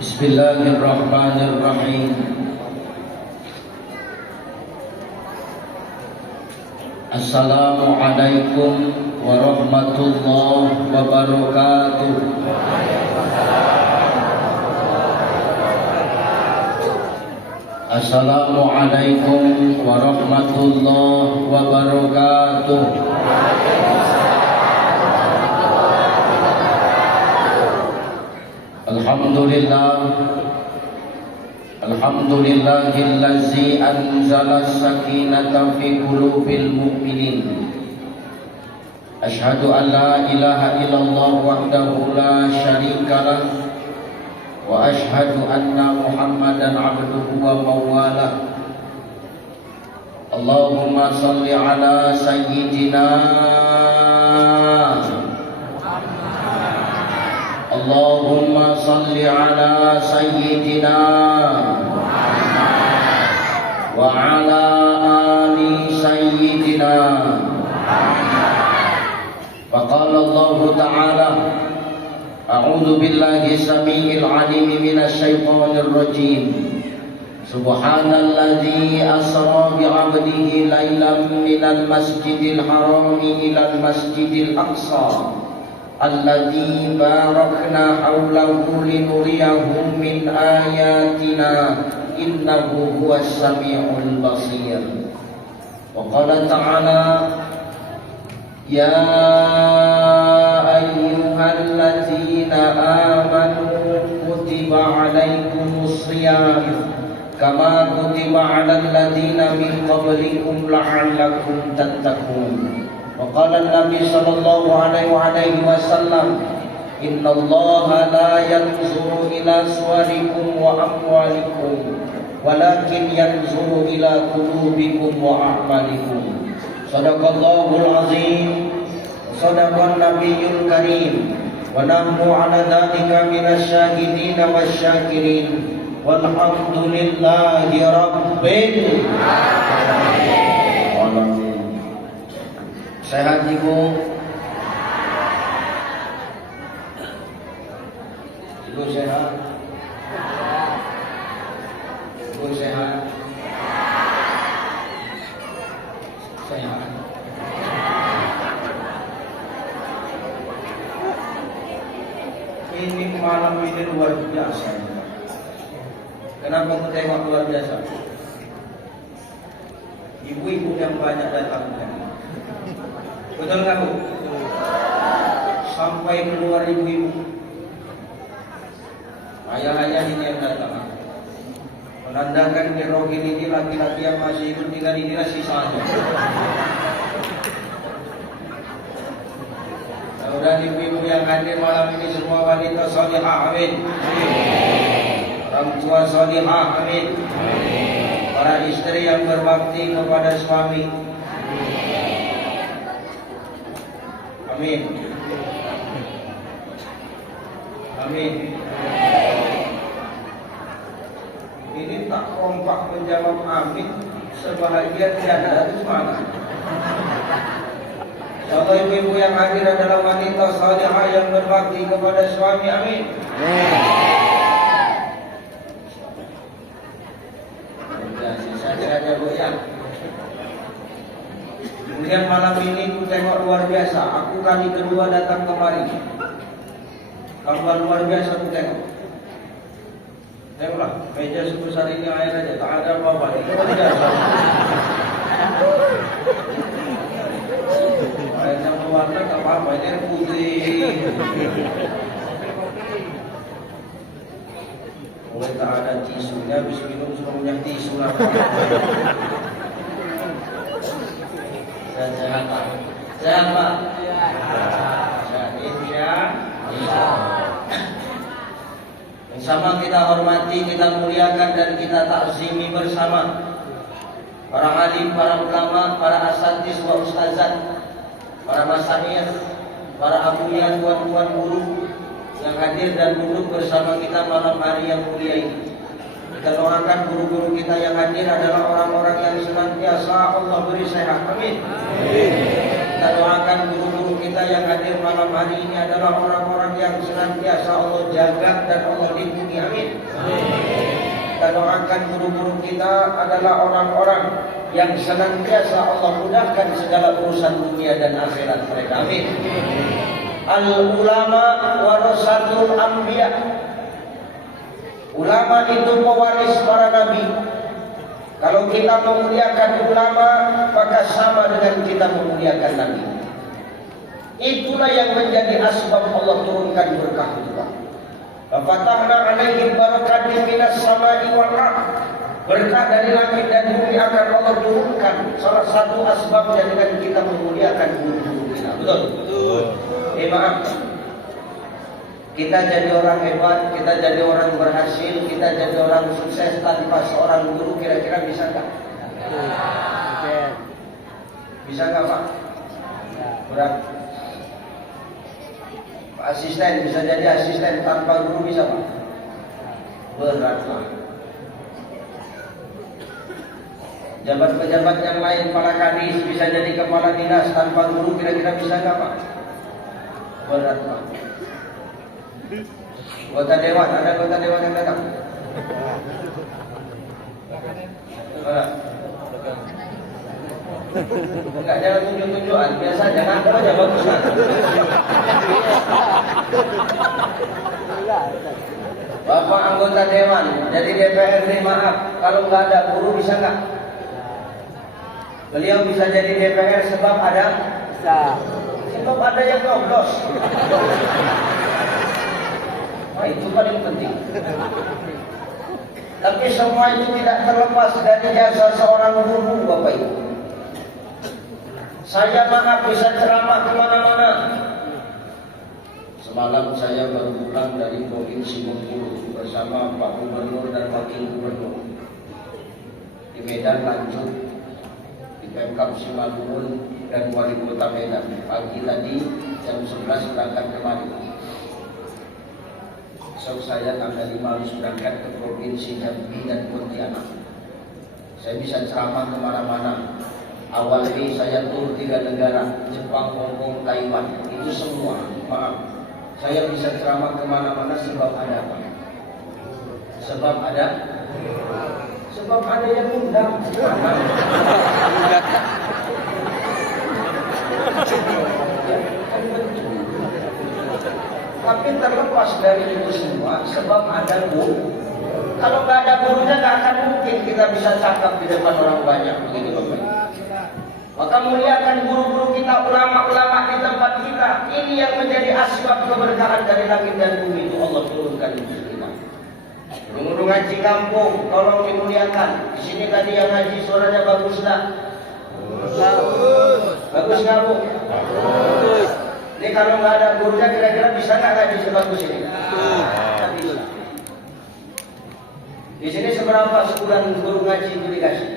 Bismillahirrahmanirrahim. Assalamualaikum warahmatullahi wabarakatuh. Assalamualaikum warahmatullahi wabarakatuh. Alhamdulillahillazi anzala as-sakinata fi qulubil mu'minin. Asyhadu an la ilaha illallah wahdahu la syarika lah wa asyhadu anna Muhammadan abduhu wa mawalah. Allahumma shalli ala sayyidina Allahumma salli ala sayyidina wa ala ali sayyidina. Faqala Allah ta'ala a'udzu billahi samii'il 'aliim minasy syaithaanir rajiim. Subhanalladzi asra bi 'abdihi lailan minal masjidil harami ilal masjidil aqsa alladzi barakna haulahu linuriyahu min ayatina innahu huwas samiul basir. Wa qala ta'ala ya ayyuhalladzina amanu kutiba alaikumus shiyam kama kutiba 'alal ladzina min qablikum la'allakum tattaqun. Wa qala an-nabi sallallahu alaihi wasallam innallaha la yanzuru ila suwarikum wa amwalikum walakin yanzuru ila qulubikum wa a'malikum. Shadaqallahul azim, shadaqan nabiyyul karim, wa nahnu ala dhalika minasy syahidin wasyakirin. Walhamdulillahi rabbil alamin. Sehat Ibu? Ibu sehat? Ibu sehat? Sehat. Ini malam ini luar biasa. Kenapa aku tengok luar biasa? Ibu-ibu yang banyak datang. Betul nggak Bu? Sampai keluar ibu-ibu, ayah-ayah ini yang datang, menandakan Rohim ini laki-laki yang masih hidup tinggal inilah sisanya. Mudah-mudahan ibu-ibu yang hadir malam ini semua wanita salihah, amin. Orang tua salihah, amin. Para istri yang berbakti kepada suami, amin. Amin. Ini tak kompak menjawab amin, sebahagia tiada itu mana? Kalau ibu-ibu yang hadir adalah wanita salihah yang berbakti kepada suami, amin. Saja Bu ya. Kemudian malam ini ku tengok luar biasa. Aku kali kedua datang kemari. Kalau luar biasa ku tengok. Tengoklah, meja sebesar ini air aja, tak ada apa-apa. Itu luar biasa. Airnya berwarna tak apa-apa, ini air putih. Mulai tak ada tisunya, habis minum sudah punya tisu lah. Sehat Pak? Sehat Pak? Sehat Insya sama kita hormati, kita muliakan dan kita takzimi bersama para alim, para ulama, para asatidz wa ustazat, para masyayikh, para abuya, tuan-tuan guru yang hadir dan duduk bersama kita malam hari yang mulia ini. Kita doakan guru-guru kita yang hadir adalah orang-orang yang senantiasa Allah beri sehat, amin. Kita doakan guru-guru kita yang hadir malam hari ini adalah orang-orang yang senantiasa Allah jaga dan Allah lindungi. Amin. Kita doakan guru-guru kita adalah orang-orang yang senantiasa Allah mudahkan segala urusan dunia dan akhirat mereka. Amin. Al-ulama warasatul anbiya. Ulama itu pewaris para nabi. Kalau kita memuliakan ulama, maka sama dengan kita memuliakan nabi. Itulah yang menjadi asbab Allah turunkan berkah itu. Fatahna alaihim barakatin minas sama'i wal ardh. Berkah dari langit dan bumi akan Allah turunkan. Salah satu asbabnya dengan kita memuliakan guru-guru kita. Betul? Betul. Maaf. Kita jadi orang hebat, kita jadi orang berhasil, kita jadi orang sukses tanpa seorang guru, kira-kira bisa nggak? Bisa nggak Pak? Berat. Pak asisten bisa jadi asisten tanpa guru, bisa Pak? Berat Pak. Jabat-pejabat yang lain, para kadis bisa jadi kepala dinas tanpa guru, kira-kira bisa nggak Pak? Berat Pak. Anggota dewan, ada anggota dewan yang datang? Enggak, jangan tunjuk-tunjukan, biasa jangan aja bagus kan. Bapak anggota dewan, jadi DPRD, maaf, kalau nggak ada guru bisa nggak? Beliau bisa jadi DPR sebab ada? Bisa. Sebab ada yang nyoblos. Nah, itu paling penting. Tapi semua itu tidak terlepas dari jasa seorang guru, Bapak Ibu. Saya maaf bisa ceramah kemana-mana. Semalam saya baru pulang dari Provinsi Bengkulu bersama Pak Gubernur dan Wakil Gubernur. Di Medan lanjut, di Pemkab Simalungun dan Wali Kota Medan. Pagi tadi jam 11 berangkat kemari. Saya tanggal 5 harus berangkat ke Provinsi Jambi dan Pontianak. Saya bisa ceramah kemana-mana. Awal ini saya tur 3 negara, Jepang, Hong Kong, Taiwan. Itu semua, maaf. Saya bisa ceramah kemana-mana sebab ada apa? Sebab ada? Sebab ada yang undang. Tapi terlepas dari itu semua, sebab ada guru. Kalau nggak ada gurunya, nggak akan mungkin kita bisa cakap di depan orang banyak. Begitu Bapak. Maka muliakan guru-guru kita, ulama-ulama di tempat kita. Ini yang menjadi asbab keberkahan dari langit dan bumi itu Allah turunkan di kita. Guru ngaji kampung, tolong dimuliakan. Di sini tadi yang ngaji suaranya bagus tak? Bagus nggak Bu? Bagus. Ini kalau nggak ada gurunya, kira-kira bisa nggak ngaji sebagus ini? Nggak bisa. Di sini seberapa sebulan guru ngaji itu dikasih?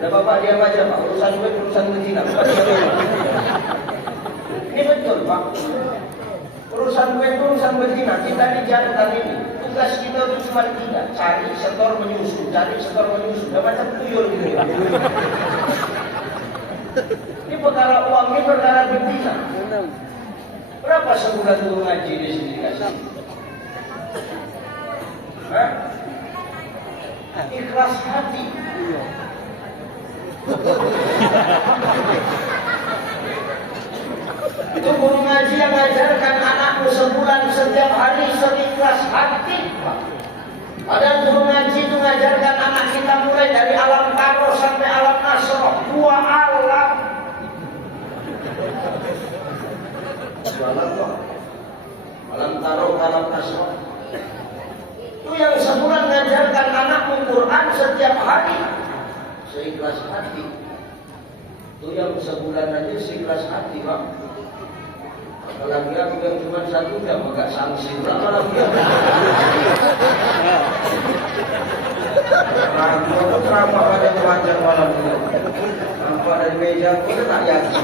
Udah Bapak diam aja Pak, urusan gue urusan betina. Ini betul Pak. Urusan gue urusan betina. Kita di jantan ini, tugas kita itu cuma 3: cari, setor, menyusun. Cari, setor, menyusun. Udah macam tuyul gitu. Ini perkara uang, ini perkara betina. Berapa sebulan guru ngaji di sini dikasih? Ikhlas hati. Itu guru ngaji yang ngajarkan anakmu sebulan setiap hari seikhlas hati. Ada guru ngaji itu ngajarkan anak kita mulai dari alam taro sampai alam nasroh, 2 alam. Alam taro, alam nasroh. Itu yang sebulan ngajarkan anakmu Quran setiap hari seikhlas hati. Itu yang sebulan aja seikhlas hati Pak. Apalagi aku yang cuma 1 jam agak sanksi berapa lagi ya? Aku ceramah pada pelajar malam ini. Nampak dari meja aku tak yakin.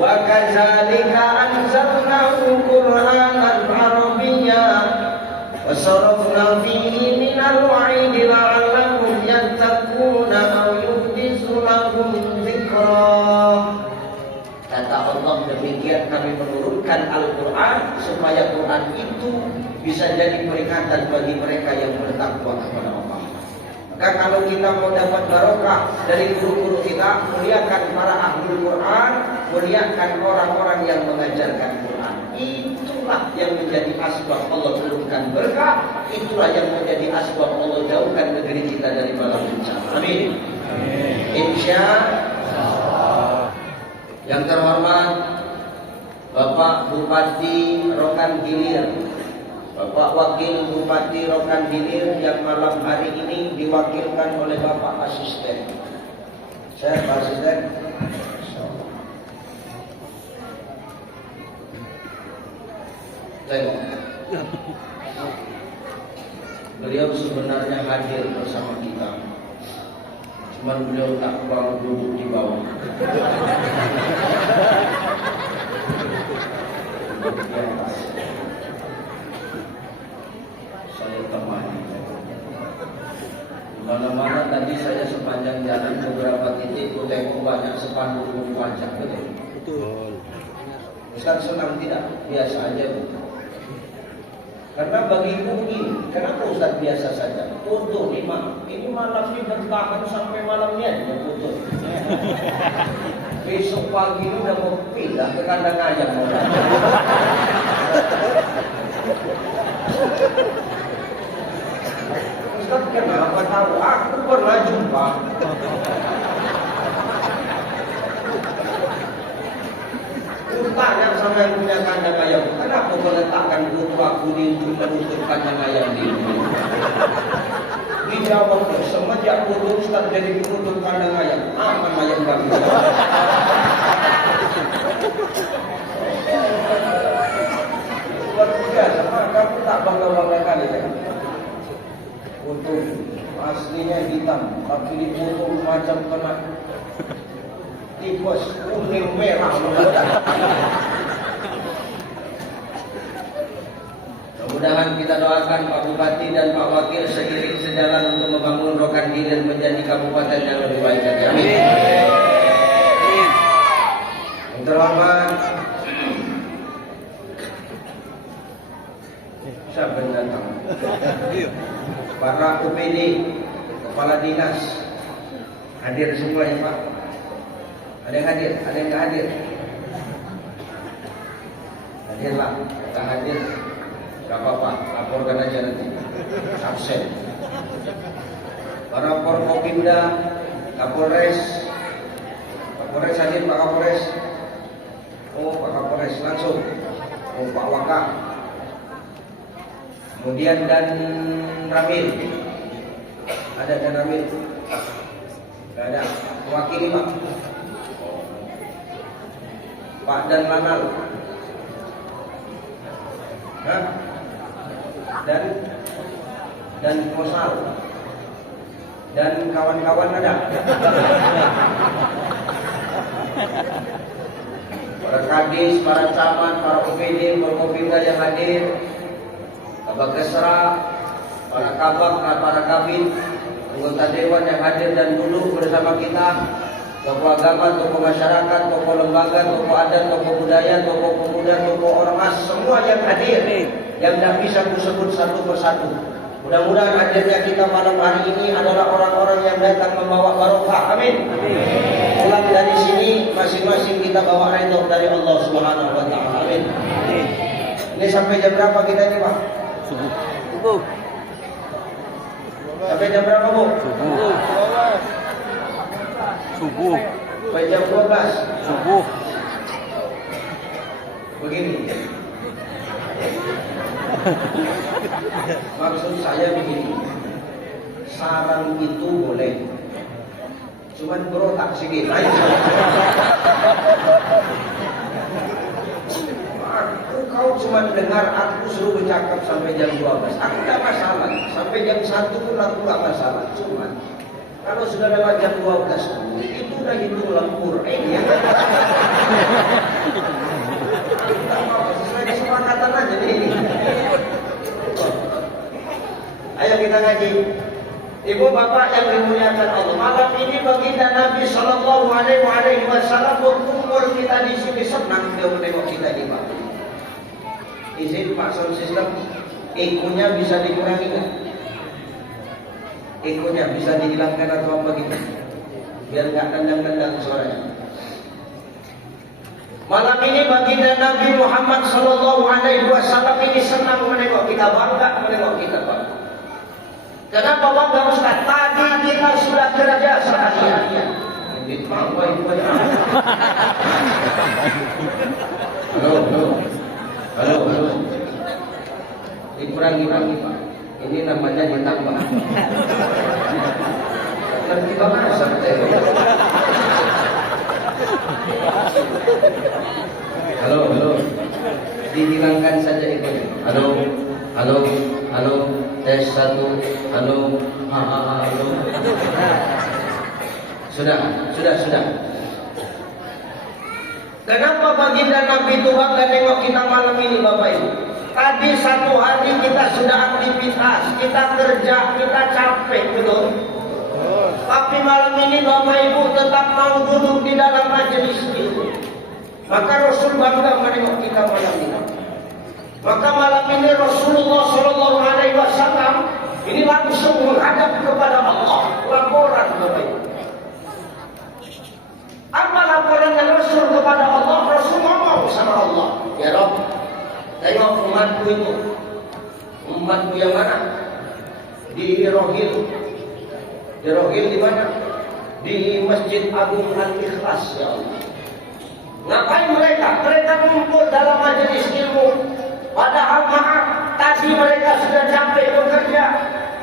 Wa kadzalika anzalnahu Qur'anan Arabiyyan wa sarafna fihi minal wa'idi la'allakum yattaquna. dzikra. Kata Allah, demikian kami menurunkan Al-Quran supaya Quran itu bisa jadi peringatan bagi mereka yang bertakwa kepada Allah. Maka kalau kita mau dapat barokah dari guru-guru kita, muliakan para ahlul Quran, muliakan orang-orang yang mengajarkan Quran. Itulah yang menjadi asbab Allah turunkan berkah. Itulah yang menjadi asbab Allah jauhkan negeri kita dari bala bencana. Amin. Insya Allah. Yang terhormat Bapak Bupati Rokan Hilir, Bapak Wakil Bupati Rokan Hilir yang malam hari ini diwakilkan oleh Bapak Asisten. Saya Pak Asisten. Tengok. Beliau sebenarnya hadir bersama kita. Cuman beliau tak mau duduk di bawah. Saya temani. Mana-mana tadi saya sepanjang jalan beberapa titik ku tengok banyak spanduk wajah, betul. Ustaz senang tidak? Biasa aja. Karena bagiku begini, kenapa Ustaz biasa saja? Foto ini malam ini bertahan sampai malamnya ya foto. Besok pagi ini udah mau pindah ke kandang ayam. Ustaz kenapa tahu? Aku pernah jumpa. Tanya sama yang punya kandang ayam, kenapa kau letakkan foto aku di untuk kandang ayam ini? Dijawab, semenjak foto Ustaz jadi foto kandang ayam, aman ayam kami. Luar biasa, kamu tak bangga-banggakan ya? Foto aslinya hitam, tapi di foto macam kena tipes kuning merah. Mudah-mudahan kita doakan Pak Bupati dan Pak Wakil seiring sejalan untuk membangun Rokan Hilir menjadi kabupaten yang lebih baik lagi. Amin. Yang terhormat, siapa yang datang? Para UPD, kepala dinas, hadir semua ya Pak. Ada yang hadir, ada yang nggak hadir. Hadirlah, kita hadir. Gak apa-apa, laporkan aja nanti. Absen. Para Forkopimda, Kapolres hadir Pak Kapolres. Oh Pak Kapolres langsung. Oh Pak Wakam. Kemudian dan Ramil. Ada dan Ramil. Gak ada. Wakili Pak. Pak dan Lanal. Hah? Dan Kosal dan kawan-kawan ada. Para kadis, para camat, para OPD, Forkopimda yang hadir, Kabak Kesra, para kabak, para kabin, anggota dewan yang hadir dan duduk bersama kita, tokoh agama, tokoh masyarakat, tokoh lembaga, tokoh adat, tokoh budaya, tokoh pemuda, tokoh ormas, semua yang hadir, yang tidak bisa disebut satu persatu. Mudah-mudahan hadirnya kita malam hari ini adalah orang-orang yang datang membawa barokah. Amin. Pulang dari sini masing-masing kita bawa ridho dari Allah Subhanahu wa taala. Amin. Ini sampai jam berapa kita ini, Pak? Subuh. Sampai jam berapa, Bu? Subuh. Sampai jam 12. Subuh. Begini. Maksud saya begini, saran itu boleh, cuman berotak sedikit. Kau cuma dengar aku suruh bercakap sampai jam 12, aku tidak masalah. Sampai jam 1 pun aku tidak masalah. Cuman kalau sudah lewat jam 12 itu udah hitung lempur. Ya. Sesuai kesepakatan aja ini. Ayo kita ngaji. Ibu bapak yang dimuliakan Allah, malam ini baginda Nabi Shallallahu Alaihi Wasallam berkumpul kita di sini, senang beliau menengok kita di bawah. Izin Pak Sound System, ekonya bisa dikurangi nggak? Ekonya bisa dihilangkan atau apa gitu? Biar nggak tendang-tendang suaranya. Malam ini baginda Nabi Muhammad Shallallahu Alaihi Wasallam ini senang menengok kita, bangga menengok kita, Pak. Kenapa bangga Ustaz? Tadi kita sudah kerja seharian. Halo. Dikurangi Pak. Ini namanya ditambah. Ngerti bahasa Halo. Dihilangkan saja ikonya. Halo. Tes 1. Halo. Sudah. Kenapa baginda Nabi itu bangga nengok kita malam ini Bapak Ibu? Tadi satu hari kita sudah aktivitas, kita kerja, kita capek, betul? Tapi malam ini Bapak Ibu tetap mau duduk di dalam majelis itu. Maka Rasul bangga menengok kita malam ini. Maka malam ini Rasulullah Shallallahu Alaihi Wasallam ini langsung menghadap kepada Allah, laporan Bapak Ibu. Apa laporannya Rasul kepada Allah? Rasul ngomong sama Allah, ya Rabb, tengok umatku itu. Umatku yang mana? Di Rohil. Di Rohil di mana? Di Masjid Agung Al-Ikhlas, ya Allah. Ngapain mereka? Mereka kumpul dalam majelis ilmu. Padahal maaf, tadi mereka sudah capek bekerja,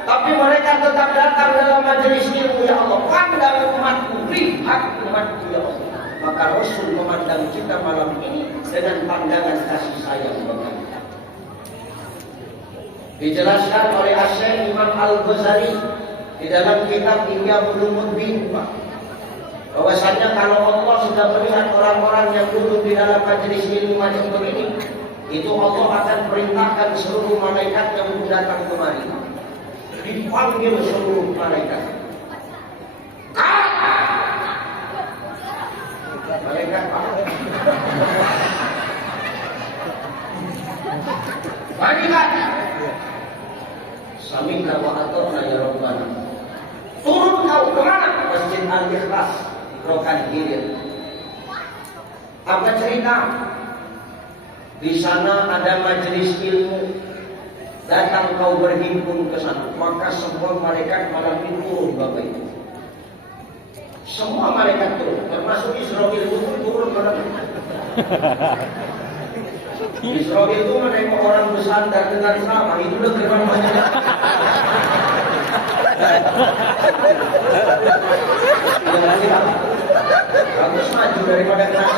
tapi mereka tetap datang dalam majelis ilmu, ya Allah. Pandang umatku, lihat umatku, ya Allah. Maka Rasul memandang kita malam ini dengan pandangan kasih sayang. Dijelaskan oleh Asy-Syaikh Imam Al-Ghazali di dalam kitab Ihya Ulumuddin, bahwasanya kalau Allah sudah melihat orang-orang yang duduk di dalam majelis ilmu macam begini, itu Allah akan perintahkan seluruh malaikat yang datang kemari, dipanggil seluruh malaikat. Malaikat malaikat Samina wa ata'na ya Rabbana. Turun kau kemana? Masjid Al-Ikhlas, Rokan Hilir. Apa cerita? Di sana ada majelis ilmu. Datang kau berhimpun ke sana. Maka semua malaikat malam itu turun, Bapak Ibu. Semua malaikat turun, termasuk Israfil itu turun malam itu. Israfil itu menengok orang bersandar dengan sama. Itu udah keren banget. Bagus maju daripada kena.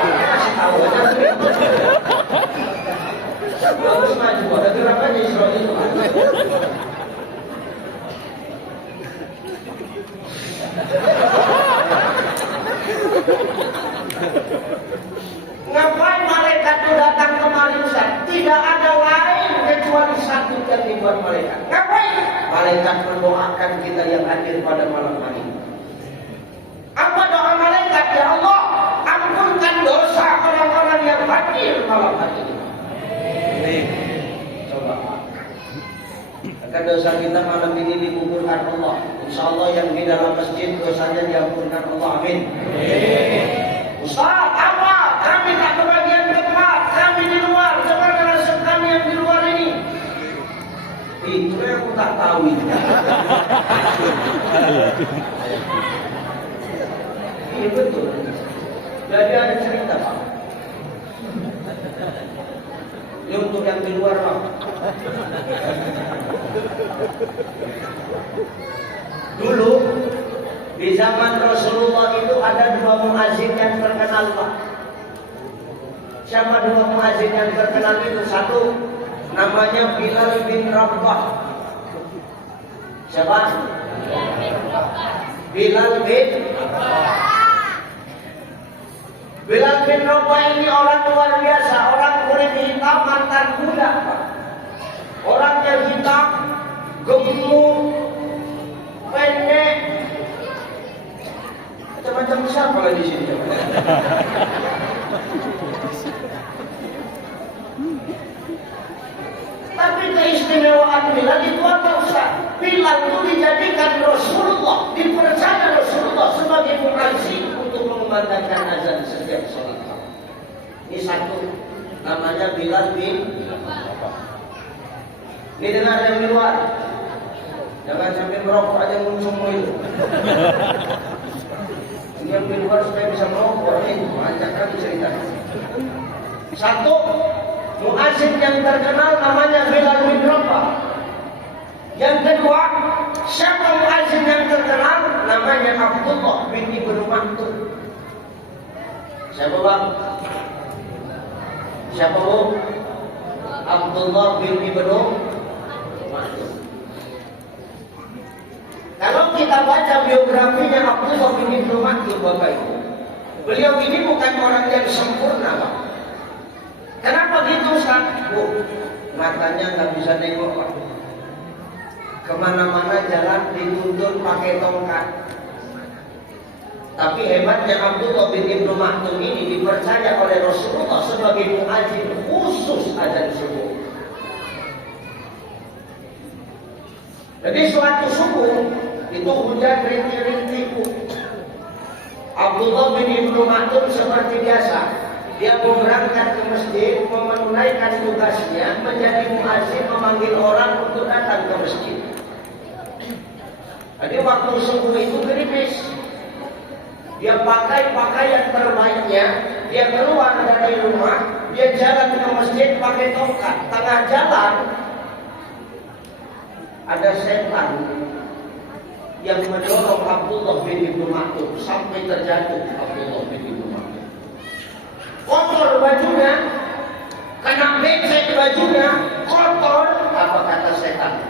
Kasih tahu aja. Bagus maju, ada gerakannya Israfil itu. Ngapain malaikat itu datang kemari Ustaz? Tidak ada lain kecuali satu yang dibuat malaikat. Ngapain? Malaikat mendoakan kita yang hadir pada malam hari. Apa doa malaikat? Ya Allah, ampunkan dosa orang-orang yang hadir malam hari ini. Coba. Akan dosa kita malam ini dikuburkan Allah. Insya Allah yang di dalam masjid dosanya diampunkan Allah. Amin. Ustaz, apa? Kami tak kebagian tempat. Kami di luar. Coba nasib kami yang di luar ini. Itu yang aku tak tahu. Iya betul. Jadi ada cerita Pak. Ini untuk yang di luar Pak. Dulu di zaman Rasulullah itu ada dua muazin yang terkenal Pak. Siapa dua muazin yang terkenal itu? Satu namanya Bilal bin Rabah. Siapa? Bilal bin Bilal bin Rabah ini orang luar biasa, orang kulit hitam mantan budak Pak. Orang yang hitam, gemuk, pendek, macam-macam besar kalau di sini. Tapi keistimewaan Bilal itu apa Ustaz? Bilal itu dijadikan Rasulullah, dipercaya Rasulullah sebagai muazzin untuk mengumandangkan azan setiap sholat. Ini satu, namanya Bilal bin. Ini dengar yang di luar, jangan sampai merokok aja muncul itu. Ini yang di luar supaya bisa merokok, ini banyak kali cerita. Satu, muazzin yang terkenal namanya Bilal bin Rabah. Yang kedua, siapa muazzin yang terkenal? Namanya Abdullah bin Ibnu Maktum. Siapa bang? Siapa bu? Abdullah bin Ibnu Maktum. Kalau kita baca biografinya Abdullah bin Ibnu Maktum, Bapak Ibu, beliau ini bukan orang yang sempurna, Pak. Kenapa gitu Ustaz? Bu, matanya nggak bisa nengok, Pak. Kemana-mana jalan dituntun pakai tongkat. Tapi hebatnya Abdullah bin Ibnu Maktum ini dipercaya oleh Rasulullah sebagai muazzin khusus azan subuh. Jadi suatu subuh itu hujan rintik-rintik. Abdullah bin Ibnu Maktum seperti biasa, dia mau berangkat ke masjid, mau menunaikan tugasnya menjadi muazzin, memanggil orang untuk datang ke masjid. Jadi waktu subuh itu gerimis, dia pakai pakaian terbaiknya, dia keluar dari rumah, dia jalan ke masjid pakai tongkat. Tengah jalan ada setan yang mendorong Abdullah bin Ibnu Maktum sampai terjatuh Abdullah bin Ibnu Maktum. Kotor bajunya, kena becek bajunya, kotor. Apa kata setan?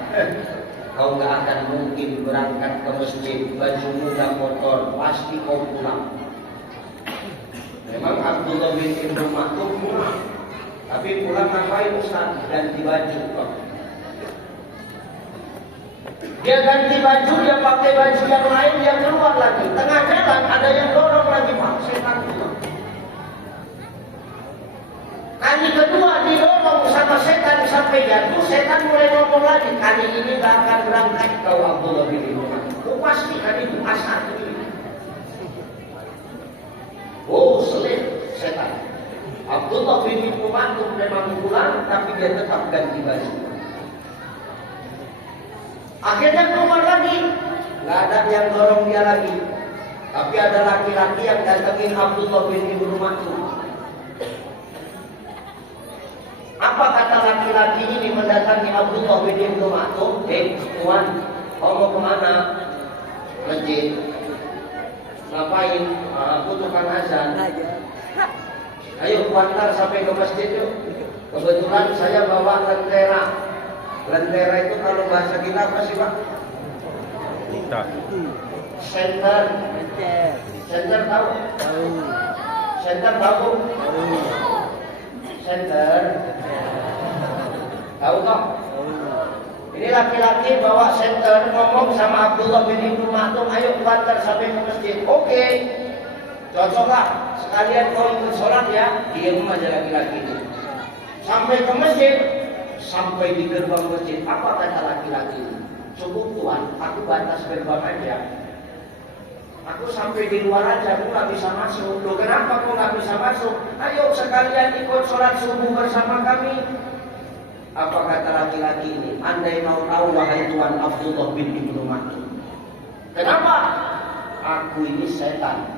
Kau gak akan mungkin berangkat ke masjid, bajumu udah kotor, pasti kau pulang. Memang Abdullah bin Ibnu Maktum pulang, tapi pulang ngapain Ustaz? Ganti baju. Dia ganti baju, dia pakai baju yang lain, dia keluar lagi. Tengah jalan ada yang dorong lagi, Pak, setan pulang. Kali kedua didorong sama setan sampai jatuh, setan mulai ngomong lagi, kali ini gak akan berangkat kau Abdullah bin Ibnu Maktum. Kau pasti kali itu asal ini. Oh, selit setan. Abdullah bin Ibnu Maktum memang pulang, tapi dia tetap ganti baju. Akhirnya keluar lagi, gak ada yang dorong dia lagi. Tapi ada laki-laki yang datangin Abdullah bin Ibnu Maktum. Apa kata laki-laki ini mendatangi Abdullah bin Ibnu Maktum? Tuan, kau mau kemana? Masjid. Ngapain? Aku tukang azan. Ayo antar sampai ke masjid yuk. Kebetulan saya bawa lentera. Lentera itu kalau bahasa kita apa sih Pak? Senter. Senter tahu? Senter tahu? Senter. Tahu toh? Ini laki-laki bawa senter ngomong sama Abdullah bin Ibnu Maktum, ayo antar sampai ke masjid. Oke. Cocoklah. Sekalian kau ikut sholat ya. Diam aja laki-laki itu. Sampai ke masjid. Sampai di gerbang masjid. Apa kata laki-laki itu? Cukup Tuhan, aku batas gerbang aja. Aku sampai di luar aja, aku gak bisa masuk. Loh kenapa kau gak bisa masuk? Ayo sekalian ikut sholat subuh bersama kami. Apa kata laki-laki ini? Andai mau tahu wahai Tuan Abdullah bin Ibnu Maktum. Kenapa? Aku ini setan.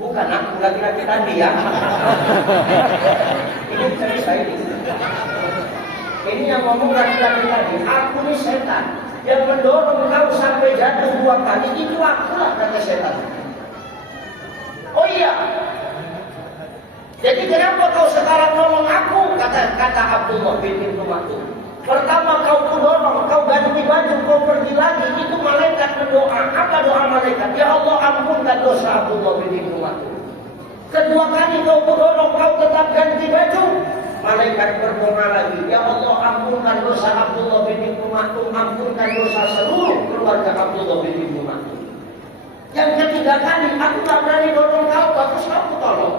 Bukan aku laki-laki tadi ya. Ini cerita ini. Ini yang ngomong laki-laki tadi. Aku ini setan. Yang mendorong kau sampai jatuh 2 kali itu akulah kata setan. Oh iya. Jadi kenapa kau sekarang ngomong aku? Kata Abdullah bin Ibnu Maktum. Pertama kau dorong, kau ganti baju, kau pergi lagi. Itu malaikat berdoa. Apa doa malaikat? Ya Allah ampunkan dosa Abdullah bin Ibnu Maktum. Kedua kali kau dorong, kau tetap ganti baju. Malaikat berdoa lagi, ya Allah ampunkan dosa Abdullah bin Ibnu Maktum, ampunkan dosa seluruh keluarga Abdullah bin Ibnu Maktum. Yang ketiga kali, aku tak berani dorong kau, bagus kamu tolong.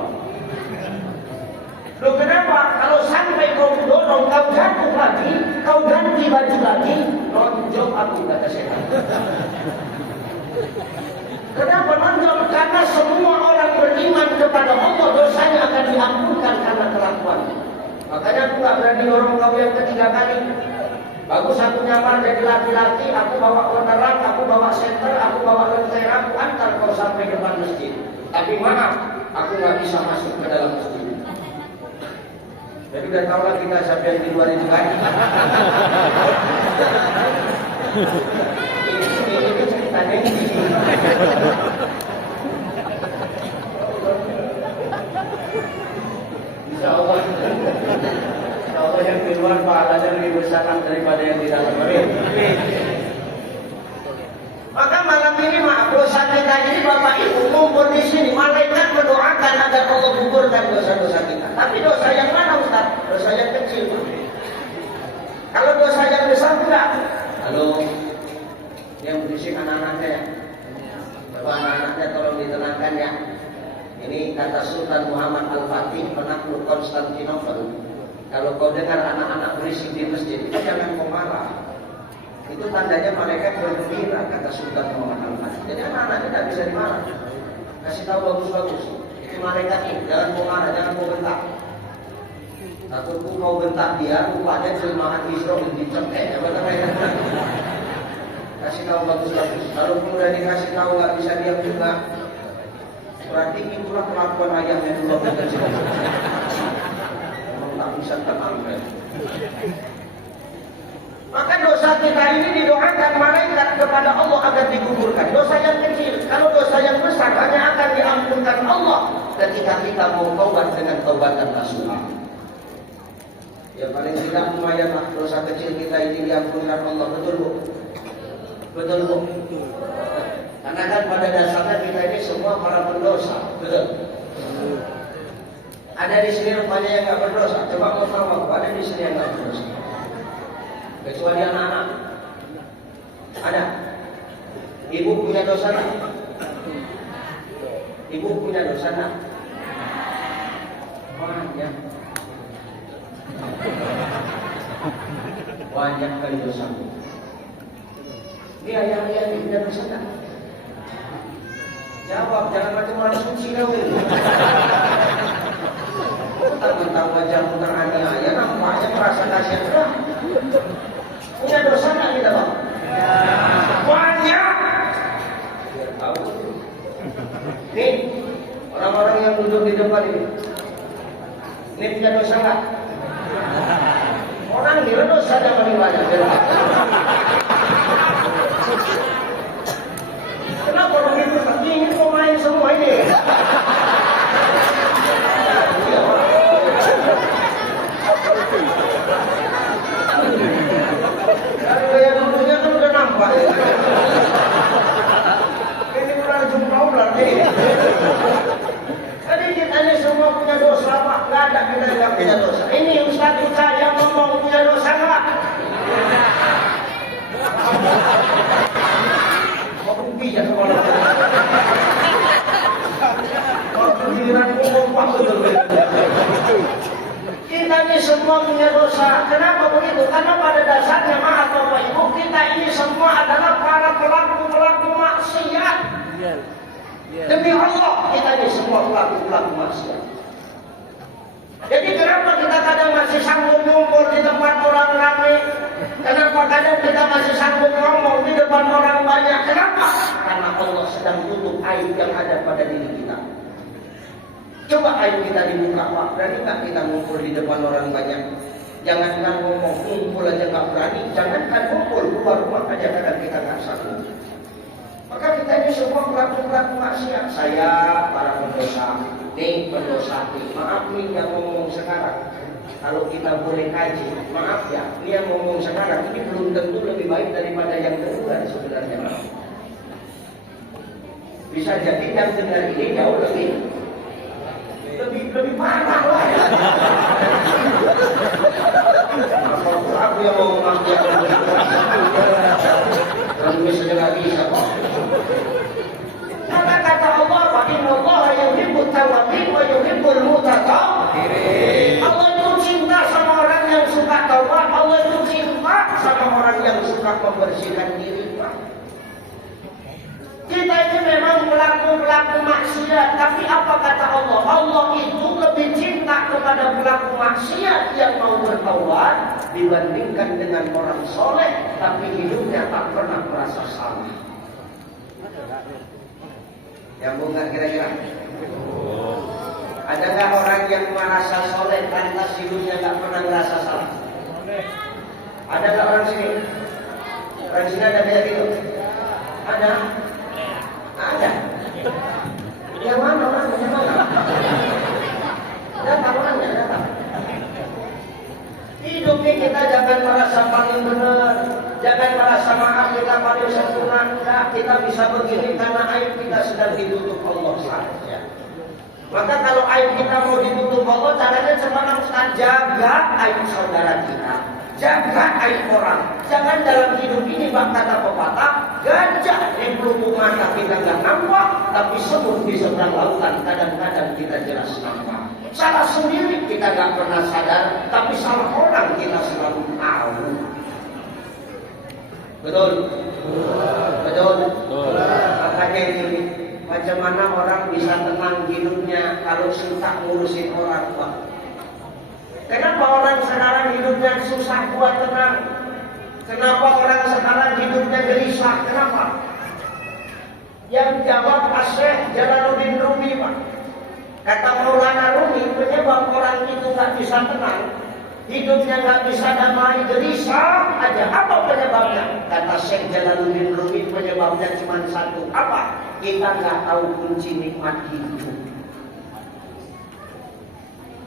Loh kenapa? Kalau sampai kau dorong, kau jatuh lagi, kau ganti baju lagi, nonjok aku, kata setan. Kenapa nonjok? Karena semua orang beriman kepada Allah, dosanya akan diampunkan karena kelakuannya. Makanya aku gak berani dorong kau yang ketiga kali. Bagus aku nyamar jadi laki-laki, aku bawa orderan, aku bawa senter, aku bawa lentera, aku antar kau sampai depan masjid. Tapi maaf, aku gak bisa masuk ke dalam masjid. Jadi udah tahu lah kita siapa yang di luar itu kan. Ini ceritanya ini. Insya Allah yang di luar pahalanya lebih besar daripada yang di dalam. Maka malam ini maaf dosa kita ini Bapak Ibu kumpul di sini, malaikat mendoakan agar Allah gugurkan dosa-dosa kita. Tapi dosa yang mana Ustaz? Dosa yang kecil. Kalau dosa yang besar enggak. Halo, yang berisik anak-anaknya ya. Coba anak-anaknya tolong ditenangkan ya. Ini kata Sultan Muhammad Al-Fatih penakluk Konstantinopel. Kalau kau dengar anak-anak berisik di masjid, itu jangan kau marah. Itu tandanya mereka bergembira, kata Sultan Muhammad Al-Fatih. Jadi anak-anak tidak bisa dimarah. Kasih tahu bagus-bagus. Itu mereka ini, jangan kau marah, jangan kau bentak. Takutku kau bentak dia, rupanya jelmaan Israel dicekek. Kasih tahu bagus-bagus. Kalau udah dikasih tahu nggak bisa diam juga. Berarti itulah kelakuan ayahnya dulu kecil. Memang tak bisa tenang kan. Maka dosa kita ini didoakan malaikat kepada Allah agar digugurkan. Dosa yang kecil, kalau dosa yang besar hanya akan diampunkan Allah ketika kita mau taubat dengan taubatan nasuha. Ya paling tidak lumayan lah dosa kecil kita ini diampunkan Allah, betul Bu? Betul Bu? Karena kan pada dasarnya kita ini semua para pendosa, betul? Ada di sini rupanya yang nggak berdosa. Coba mau tahu aku, ada di sini yang nggak berdosa. Kecuali anak-anak. Ada. Ibu punya dosa tak? Ibu punya dosa tak? Banyak. Banyak kali dosa. Dia yang punya dosa tak? Jawab, jangan macam orang suci kau ini. Tahu wajahmu teraniaya, nampaknya merasa kasihan dah. Punya dosa tak kita Bang? Banyak. Biar tahu. Nih, orang-orang yang duduk di depan ini. Ini punya dosa tak? Orang kira dosa dan paling banyak. Kenapa begitu? Ini pemain semua ini. Dari gaya dulunya kan udah nampak. Ini ular jumpa ular nih. Jadi kita ini semua punya dosa Pak. Gak ada kita yang punya dosa. Ini Ustaz kita yang ngomong punya dosa nggak? Bisa sekolah. Waktu giliran ngomong betul. Kita ini semua punya dosa. Kenapa begitu? Karena pada dasarnya maaf Bapak Ibu, kita ini semua adalah para pelaku-pelaku maksiat. Demi Allah, kita ini semua pelaku-pelaku maksiat. Jadi kenapa kita kadang masih sanggup ngumpul di tempat orang ramai? Kenapa kadang kita masih sanggup ngomong di depan orang banyak? Kenapa? Karena Allah sedang tutup aib yang ada pada diri kita. Coba aib kita dibuka Pak, berani tak kita ngumpul di depan orang banyak? Jangankan ngomong, ngumpul aja gak berani. Jangankan ngumpul, keluar rumah aja kadang kita gak sanggup. Maka kita ini semua pelaku-pelaku maksiat. Saya para pendosa, nih pendosa nih. Maaf nih yang ngomong sekarang. Kalau kita boleh kaji, maaf ya, ini yang ngomong sekarang ini belum tentu lebih baik daripada yang kedua sebenarnya. Bisa jadi yang dengar ini jauh lebih lebih parah lah ya. Aku yang mau mengangkat terus saja nggak bisa kok. Karena kata Allah, wa inna Allah yuhibbut tawwabin wa yuhibbul mutatahhirin. Allah itu cinta sama orang yang suka taubat, Allah itu cinta sama orang yang suka membersihkan diri. Kita ini memang pelaku maksiat, tapi apa kata Allah? Allah itu lebih cinta kepada pelaku maksiat yang mau bertaubat dibandingkan dengan orang soleh tapi hidupnya tak pernah merasa salah. Yang bukan kira-kira? Ada nggak orang yang merasa soleh lantas hidupnya nggak pernah merasa salah? Ada nggak orang sini? Orang sini ada kayak gitu? Ada? Ada. Yang mana orangnya? Yang mana? Datang orangnya, datang. Hidupnya kita jangan merasa paling benar, jangan merasa maaf kita paling sempurna. Enggak, kita bisa begini karena aib kita sedang ditutup Allah saja. Maka kalau aib kita mau ditutup Allah, caranya cuma Ustaz, jaga aib saudara kita, jaga aib orang. Jangan dalam hidup ini bak kata pepatah, gajah di pelupuk mata kita nggak nampak, tapi semut di seberang lautan kadang-kadang kita jelas nampak. Salah sendiri kita nggak pernah sadar, tapi salah orang kita selalu tahu. Betul? Betul? Makanya ini, macam mana orang bisa tenang hidupnya kalau suka ngurusin orang, Pak? Kenapa orang sekarang hidupnya susah buat tenang? Kenapa orang sekarang hidupnya gelisah? Kenapa? Yang jawab Syekh Jalaluddin Rumi, Pak. Kata Maulana Rumi, penyebab orang itu nggak bisa tenang, hidupnya nggak bisa damai, gelisah aja. Apa penyebabnya? Kata Syekh Jalaluddin Rumi, penyebabnya cuma satu. Apa? Kita nggak tahu kunci nikmat hidup.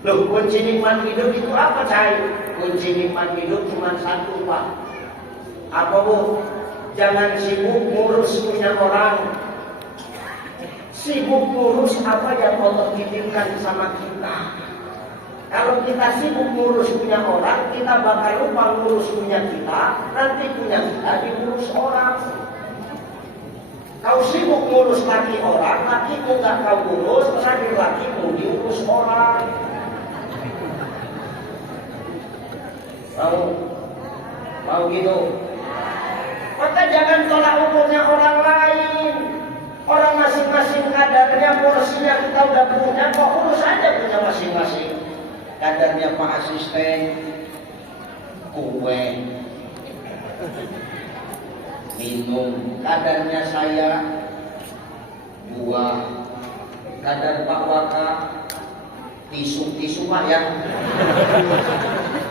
Loh, kunci nikmat hidup itu apa, Cai? Kunci nikmat hidup cuma satu, Pak. Apa, Bu? Jangan sibuk ngurus punya orang. Sibuk ngurus apa yang Allah titipkan sama kita. Kalau kita sibuk ngurus punya orang, kita bakal lupa ngurus punya kita. Nanti punya kita diurus orang. Kau sibuk ngurus laki orang, lakimu gak kau urus, nanti lakimu diurus orang. Mau gitu? Maka jangan tolak ukurnya orang lain. Orang masing-masing kadarnya, porsinya kita udah punya, kok urus aja punya masing-masing. Kadarnya Pak Asisten, kue, minum. Kadarnya saya, buah. Kadar Pak Waka, tisu Pak ya.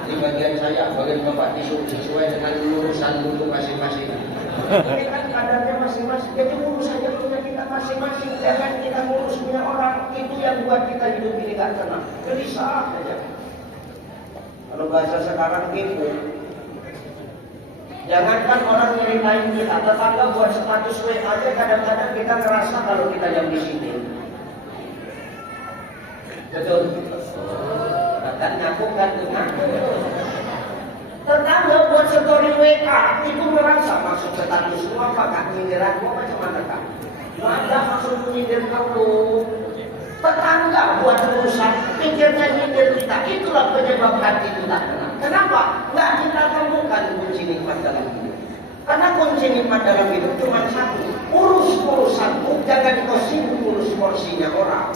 Di bagian saya, bagian Bapak tisu sesuai dengan urusan dulu masing-masing. Ini kan kadarnya masing-masing. Jadi urus saja punya kita masing-masing. Jangan kita ngurus punya orang. Itu yang buat kita hidup ini gak tenang. Gelisah saja. Kalau bahasa sekarang tipu. Jangankan orang nyeritain kita, tetangga buat status WA aja kadang-kadang kita ngerasa kalau kita yang di sini. Betul. Bahkan ngaku kan ngaku. Tetangga buat story WA itu merasa maksud status lu apa kak, nyindir aku macam mana kak? Ada maksud nyindir kamu. Tetangga buat urusan pikirnya nyindir kita, itulah penyebab hati kita tenang. Kenapa? Nggak kita temukan kunci nikmat dalam hidup. Karena kunci nikmat dalam hidup cuma satu, urus urusanmu, jangan kau sibuk urus porsinya orang.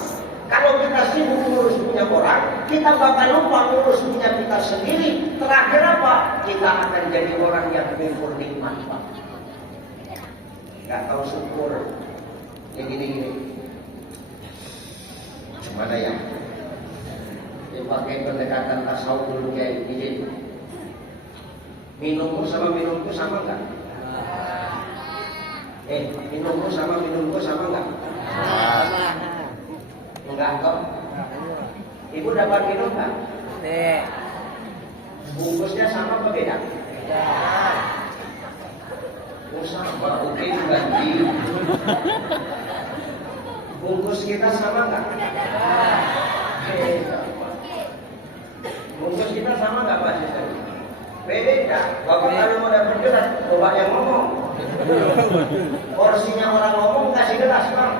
Kalau kita sibuk ngurus punya orang, kita bakal lupa ngurus punya kita sendiri. Terakhir apa? Kita akan jadi orang yang mengukur nikmat, Pak. Gak tahu syukur. Yang gini-gini. Gimana ya? Dia pakai pendekatan tasawuf dulu kayak gini. Minummu sama minumku sama enggak? Minummu sama minumku sama enggak? Enggak kok. Ibu dapat minum kan? Bungkusnya sama apa beda? Oh sama, oke ganti. Bungkus kita sama nggak? Musuh kita sama nggak Pak Sister? Beda. Bapak kalau mau dapat gelas, coba yang ngomong. Porsinya orang ngomong kasih gelas Bang.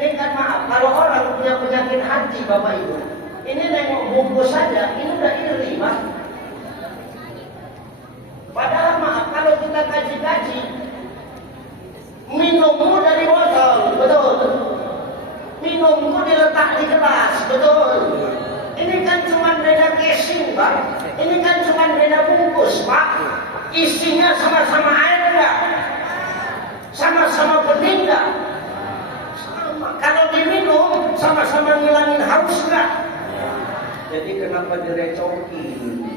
Ini kan maaf, kalau orang punya penyakit hati Bapak Ibu, ini nengok bungkus saja, ini udah iri Pak. Padahal maaf, kalau kita kaji-kaji, minummu dari botol, betul. Minummu diletak di gelas, betul. Ini kan cuma beda casing Pak. Ini kan cuma beda bungkus Pak. Isinya sama-sama air enggak? Sama-sama bening enggak? Kalau diminum, sama-sama ngilangin haus enggak? Jadi kenapa direcokin?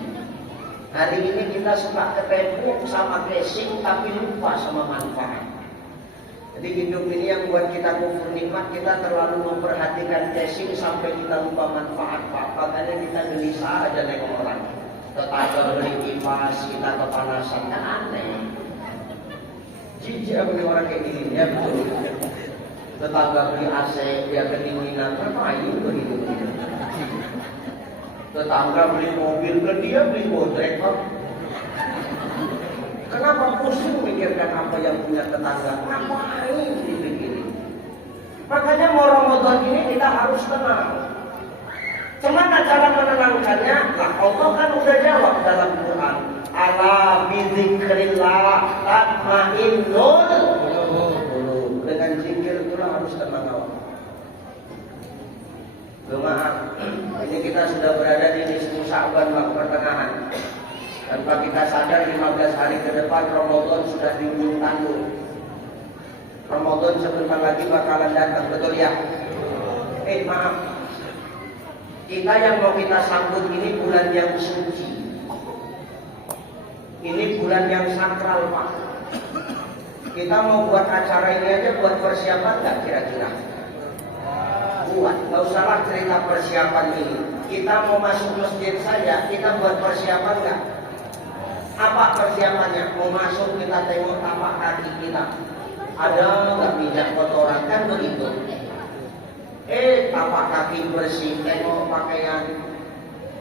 Hari ini kita suka ketemu sama casing tapi lupa sama manfaat. Jadi hidup ini yang buat kita kufur nikmat, kita terlalu memperhatikan casing sampai kita lupa manfaat Pak. Makanya kita gelisah aja nengok orang. Tetangga beli kipas, kita kepanasan, kan aneh. Jijik beli orang kayak gini, ya betul. Tetangga beli AC, dia kedinginan, ngapain begitu? Tetangga beli mobil, dia beli bodrek Pak. Kenapa pusing memikirkan apa yang punya tetangga? Ngapain dipikirin? Makanya mau Ramadan ini kita harus tenang. Gimana cara menenangkannya? Nah, Allah kan udah jawab dalam Quran. Ala bidzikrillah tatmainnul qulub. Dengan zikir itulah harus tenang awak. Maaf, ini kita sudah berada di nisfu Sya'ban, pertengahan. Tanpa kita sadar 15 hari ke depan Ramadan sudah di ujung tanduk. Ramadan sebentar lagi bakalan datang, betul ya? Maaf. Kita yang mau kita sambut ini bulan yang suci. Ini bulan yang sakral Pak. Kita mau buat acara ini aja buat persiapan nggak kira-kira? Buat, nggak usahlah cerita persiapan ini. Kita mau masuk masjid saja, kita buat persiapan nggak? Apa persiapannya? Mau masuk kita tengok tapak kaki kita. Ada nggak minyak kotoran kan begitu? Tapak kaki bersih, tengok pakaian.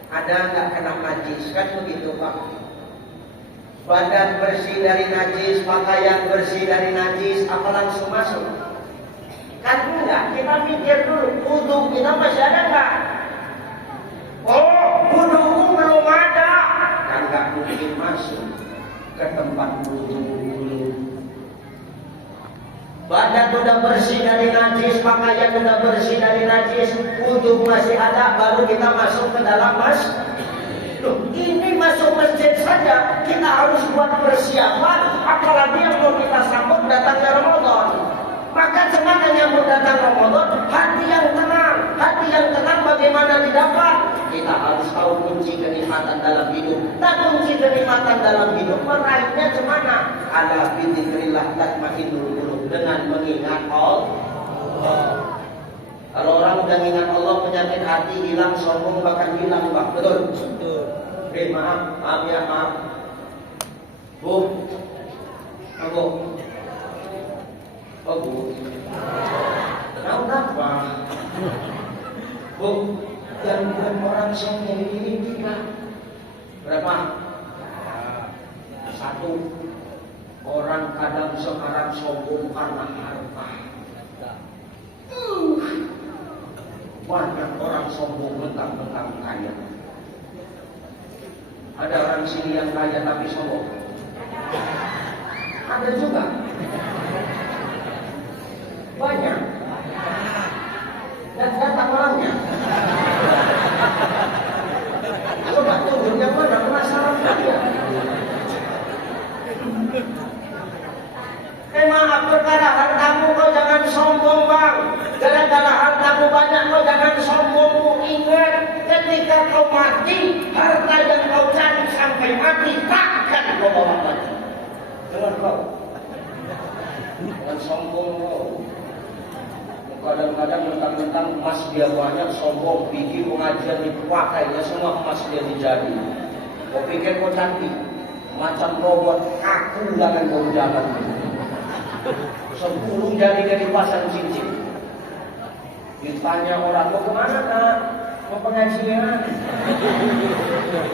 Ada nggak kena najis kan begitu Pak? Badan bersih dari najis, pakaian bersih dari najis, apa langsung masuk? Kan enggak, kita mikir dulu, wudu kita masih ada nggak? Oh, wuduku belum ada. Kan nggak mungkin masuk ke tempat wudu dulu. Badan udah bersih dari najis, pakaian udah bersih dari najis, wudu masih ada, baru kita masuk ke dalam masjid. Loh, ini masuk masjid saja kita harus buat persiapan, apalagi yang mau kita sambut datangnya Ramadan. Maka semangat yang mau datang Ramadan, hati yang tenang bagaimana didapat? Kita harus tahu kunci kenikmatan dalam hidup. Dan kunci kenikmatan dalam hidup meraihnya cemana? Ala bidzikrillah tatmainnul qulub, dengan mengingat Allah. Kalau orang udah mengingat Allah, penyakit hati hilang, sombong bahkan hilang Pak. Betul? Maaf ya, maaf. Bu. Bu. Oh Bu. Nah kenapa? Bu, gangguan orang sombong ini kita berapa? Satu. Orang kadang sekarang sombong karena harta. Banyak orang sombong mentang-mentang kaya. Ada orang sini yang kaya tapi sombong. Ada juga. Banyak. Dan datang orangnya. Coba tunjuk yang mana penasaran dia. Maaf, perkara hartamu kau jangan sombong Bang. Gara-gara hartamu banyak kau jangan sombong. Ingat, ketika kau mati, harta yang kau cari sampai mati takkan kau bawa mati. Jangan kau. Jangan sombong kau. Kadang-kadang mentang-mentang emas dia banyak, sombong, bikin pengajian dipakainya semua emas dia dijadi. Kau pikir kau cantik, macam robot, aku jangan kau jalan. 10 jari dari pasang cincin. Ditanya orang, mau kemana nak? Mau pengajian?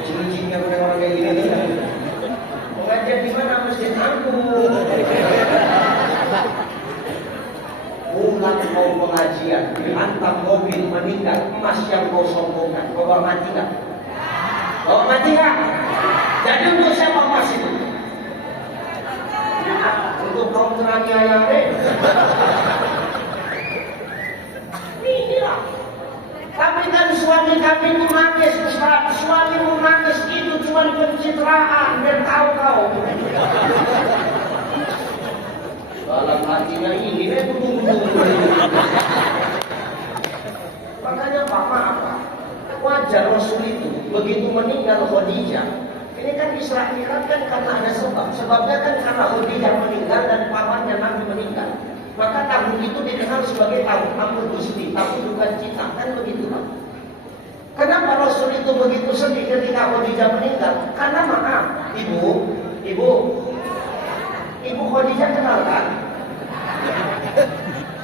Cincin-cincin udah orang kayak gini. Pengajian di mana? Masjid aku. Pulang mau pengajian, dihantam mobil meninggal, emas yang kau sombongkan, kau bawa mati nggak? Bawa mati nggak? Jadi untuk siapa emas itu? Ya, untuk kaum teraniaya deh. Inilah. Tapi kan suami kami itu nangis, Ustaz. Suamimu nangis itu cuma pencitraan dan tahu-tahu. Dalam hatinya ini betul-betul. Makanya apa? Wajar Rasul itu begitu meninggal Khadijah. Ini kan Isra Mi'raj kan karena ada sebab. Sebabnya kan karena Khadijah meninggal dan pamannya Nabi meninggal. Maka tahun itu dikenal sebagai tahun Amr Gusti, tahun bukan cita, kan begitu Pak. Kenapa Rasul itu begitu sedih ketika Khadijah meninggal? Karena maaf, Ibu Khadijah kenal kan?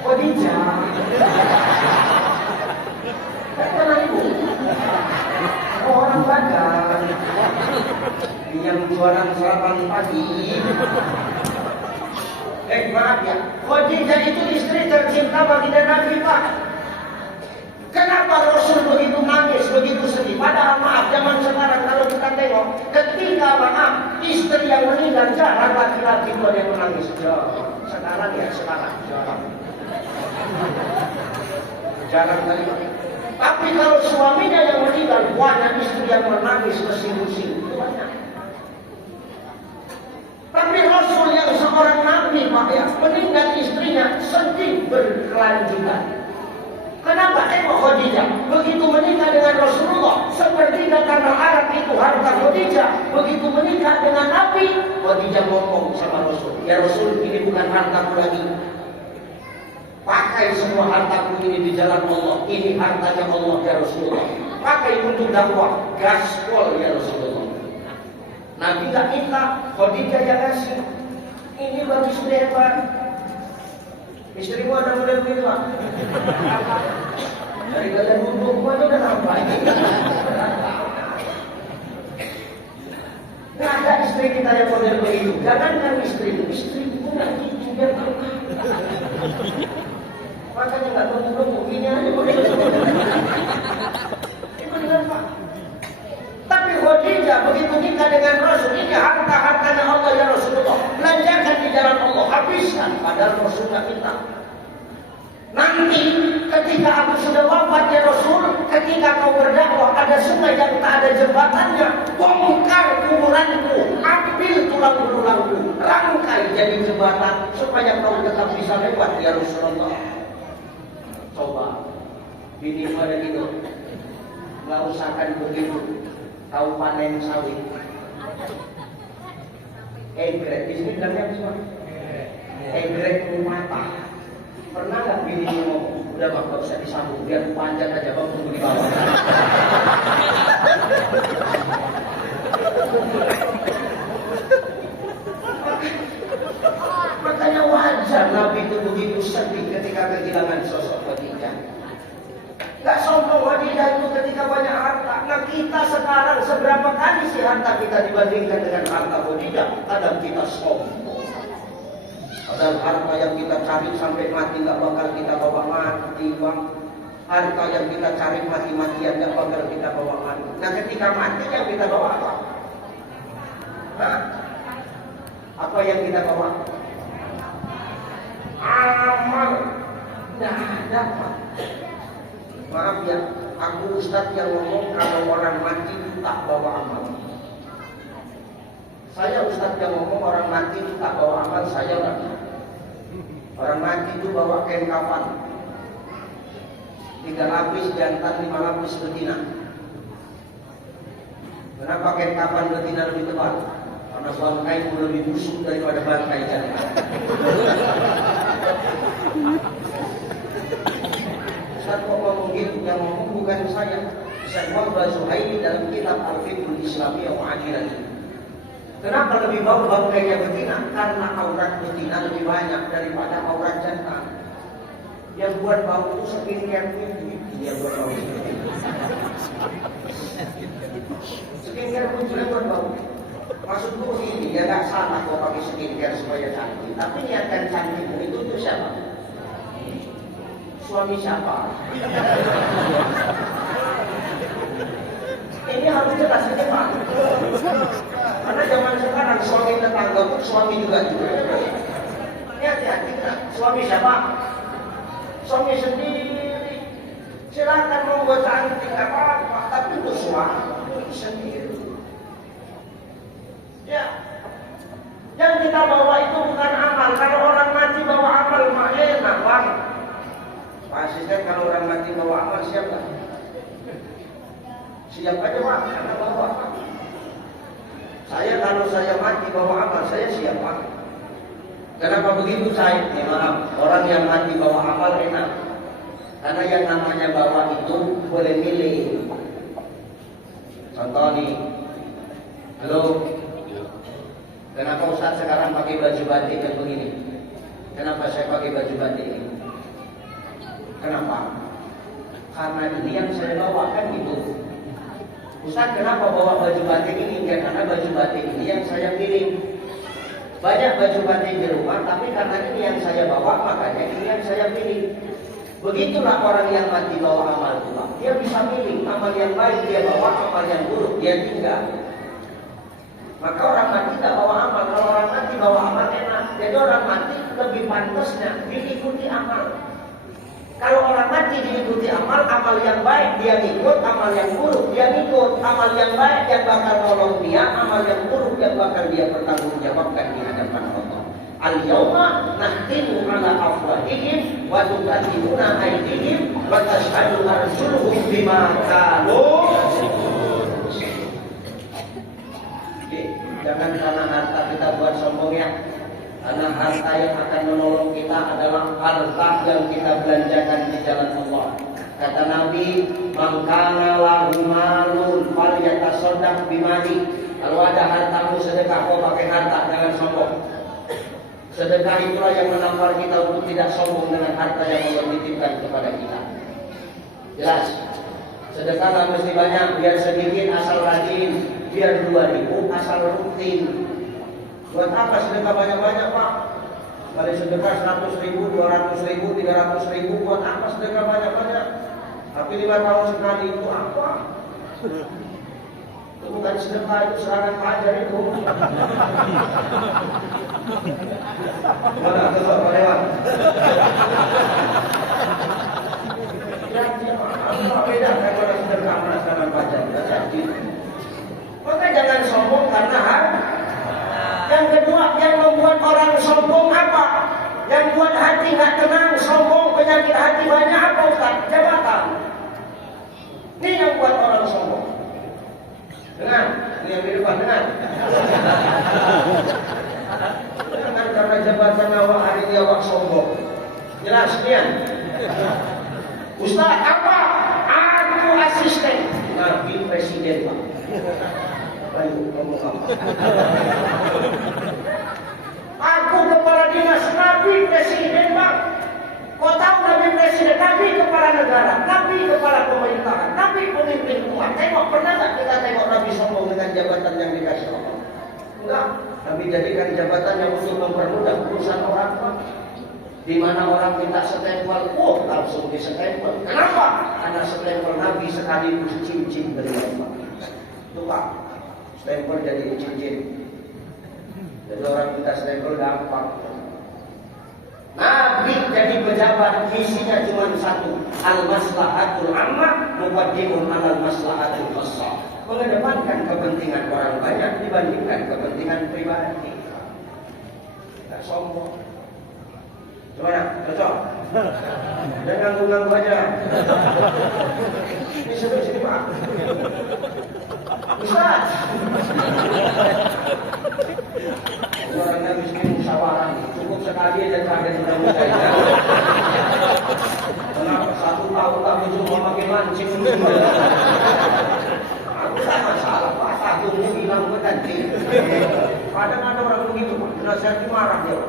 Khadijah. Kan kenal ibu? Orang Bagan yang jualan sarapan pagi. Maaf ya, Khadijah itu istri tercinta baginda Nabi Pak. Kenapa Rasul begitu nangis, begitu sedih? Padahal maaf, zaman sekarang kalau kita tengok, ketika maaf, istri yang meninggal jarang laki-laki itu ada yang menangis. Sekarang jarang kali. Tapi kalau suaminya yang meninggal, banyak istri yang menangis bersinggul-singgul. Itu banyak. Tapi Rasul yang seorang Nabi Pak ya, meninggal istrinya sedih berkelanjutan. Kenapa? Khadijah begitu menikah dengan Rasulullah, seperti tanah Arab itu harta Khadijah. Begitu menikah dengan Nabi, Khadijah ngomong sama Rasul, ya Rasul, ini bukan hartaku lagi. Pakai semua hartaku ini di jalan Allah. Ini hartanya Allah ya Rasulullah. Pakai untuk dakwah, gaspol ya Rasulullah. Nabi tak minta, Khadijah yang kasih. Ini bagi sudah hebat. Istrimu ada muda begitu Pak? Dari gajah duduk aja udah nampak. Nggak ada istri kita yang model begitu. Jangankan istri pun nanti juga tahu. Makanya nggak tunggu ini aja model. Itu benar Pak. Tapi Khadijah begitu nikah dengan Rasul, ini harta-hartanya Allah ya Rasulullah. Belanjakan di jalan Allah, habiskan. Padahal Rasul nggak minta. Nanti ketika aku sudah wafat ya Rasul, ketika kau berdakwah ada sungai yang tak ada jembatannya, bongkar kuburanku, ambil tulang belulangku, rangkai jadi jembatan supaya kau tetap bisa lewat ya Rasulullah. Coba, bini pada gitu, nggak usahkan begitu. Tahu panen sawit. Egrek, di sini bilangnya apa semua? Egrek mata. Pernah nggak bini ngomong? Udah bang, gak usah disambung, biar panjang aja bang, tunggu di bawah. Makanya wajar Nabi itu begitu sedih ketika kehilangan sosok Khadijah. Gak sombong Khadijah itu ketika banyak harta. Nah kita sekarang seberapa kali sih harta kita dibandingkan dengan harta Khadijah? Kadang kita sombong. Padahal harta yang kita cari sampai mati gak bakal kita bawa mati bang. Harta yang kita cari mati-matian gak bakal kita bawa mati. Nah ketika mati yang kita bawa apa? Hah? Apa yang kita bawa? Amal. Nah dapat. Maaf ya, aku Ustadz yang ngomong kalau orang mati itu tak bawa amal. Saya Ustadz yang ngomong orang mati itu tak bawa amal, saya enggak. Orang mati itu bawa kain kafan 3 lapis jantan, 5 lapis betina. Kenapa kain kafan betina lebih tebal? Karena bangkai itu lebih busuk daripada bangkai jantan. Ustaz kok ngomong gitu, yang ngomong bukan saya. Syekh Muhammad Zuhaili dalam kitab Al-Fiqhul Islamiyah wa Adilati. Kenapa lebih bau kayaknya betina? Karena aurat betina lebih banyak daripada aurat jantan. Yang buat bau itu skincare dia buat bau. Skincare pun juga buat bau. Maksudku ini, ya gak salah kau pakai skincare supaya cantik. Tapi niatkan cantik itu untuk siapa? Suami siapa? Ini harus jelas ini Pak. Karena zaman sekarang suami tetangga pun suami juga. Hati-hati, suami siapa? Suami sendiri. Silakan mau buat cantik apa-apa, tapi untuk suami sendiri. Ya, yang kita bawa itu bukan amal. Kalau orang mati bawa amal, mah enak bang. Pak Asisten, kalau orang mati bawa amal siap gak? Siap aja Pak, karena bawa amal. Saya kalau saya mati bawa amal, saya siap Pak. Kenapa begitu saya? Ya maaf, orang yang mati bawa amal enak. Karena yang namanya bawa itu boleh milih. Contoh nih, halo, kenapa Ustaz sekarang pakai baju batik yang begini? Kenapa saya pakai baju batik ini? Kenapa? Karena ini yang saya bawa kan gitu. Ustaz kenapa bawa baju batik ini? Ya karena baju batik ini yang saya pilih. Banyak baju batik di rumah, tapi karena ini yang saya bawa, makanya ini yang saya pilih. Begitulah orang yang mati bawa amal Tuhan. Dia bisa pilih amal yang baik dia bawa, amal yang buruk dia tinggal. Maka orang mati tidak bawa amal. Kalau orang mati bawa amal enak. Jadi orang mati lebih pantasnya diikuti amal. Kalau orang mati diikuti amal, amal yang baik dia ikut, amal yang buruk dia ikut. Amal yang baik yang bakal nolong dia, amal yang buruk yang bakal dia pertanggungjawabkan di hadapan Allah. Al-yawma nahtimu ala afwahihim wa tukallimuna aydihim wa tashhadu arjuluhum bima kanu yaksibun. Jangan karena harta kita buat sombong ya. Karena harta yang akan menolong kita adalah harta yang kita belanjakan di jalan Allah. Kata Nabi, "Man kana lahu malun falyatasaddaq bimali." Kalau ada hartamu sedekah, kau pakai harta, jangan sombong. Sedekah itulah yang menampar kita untuk tidak sombong dengan harta yang Allah titipkan kepada kita. Jelas. Sedekah nggak mesti banyak, biar sedikit asal rajin, biar 2000 asal rutin. Buat apa sedekah banyak-banyak Pak? Kalau sedekah 100.000, 200.000, 300.000, buat apa sedekah banyak-banyak? Tapi 5 tahun sekali itu apa? Itu bukan sedekah, itu serangan fajar itu. Mana kesal Pak Dewan? Apa beda daripada sedekah serangan fajar? Maka jangan sombong karena harta. Yang kedua, yang membuat orang sombong apa? Yang buat hati nggak tenang, sombong, penyakit hati banyak apa Ustaz? Jabatan. Ini yang buat orang sombong. Dengar, ini yang di depan, dengar. Jangan karena jabatan awak hari ini awak sombong. Jelas sekian. Ustaz, apa? Aku asisten Nabi Presiden Pak. Ayo, ngomong apa? Aku kepala dinas Nabi Presiden Pak. Kau tahu Nabi Presiden, Nabi kepala negara, Nabi kepala pemerintahan, Nabi pemimpin umat. Tengok, pernah tak kita tengok Nabi sombong dengan jabatan yang dikasih Allah? Enggak. Nabi jadikan jabatan yang untuk mempermudah urusan orang Pak. Di mana orang minta stempel, langsung disestempel. Kenapa? Karena stempel Nabi sekaligus cincin dari Allah. Itu Pak. Stempel jadi cincin. Jadi orang minta stempel gampang. Nabi jadi pejabat isinya cuma satu, al-maslahatul ammah muqaddimun alal maslahatul khassah. Mengedepankan kepentingan orang banyak dibandingkan kepentingan pribadi. Tidak sombong. Gimana? Cocok? Jangan ganggu-ganggu aja. Ini sini Pak. Ustaz. Orangnya miskin musyawarah. Cukup sekali aja kaget sudah mulai. Kenapa 1 tahun kamu cuma pakai mancing? Aku tak masalah Pak. Satunya bilang berganti. Kadang ada orang begitu Pak. Nasihat marah dia.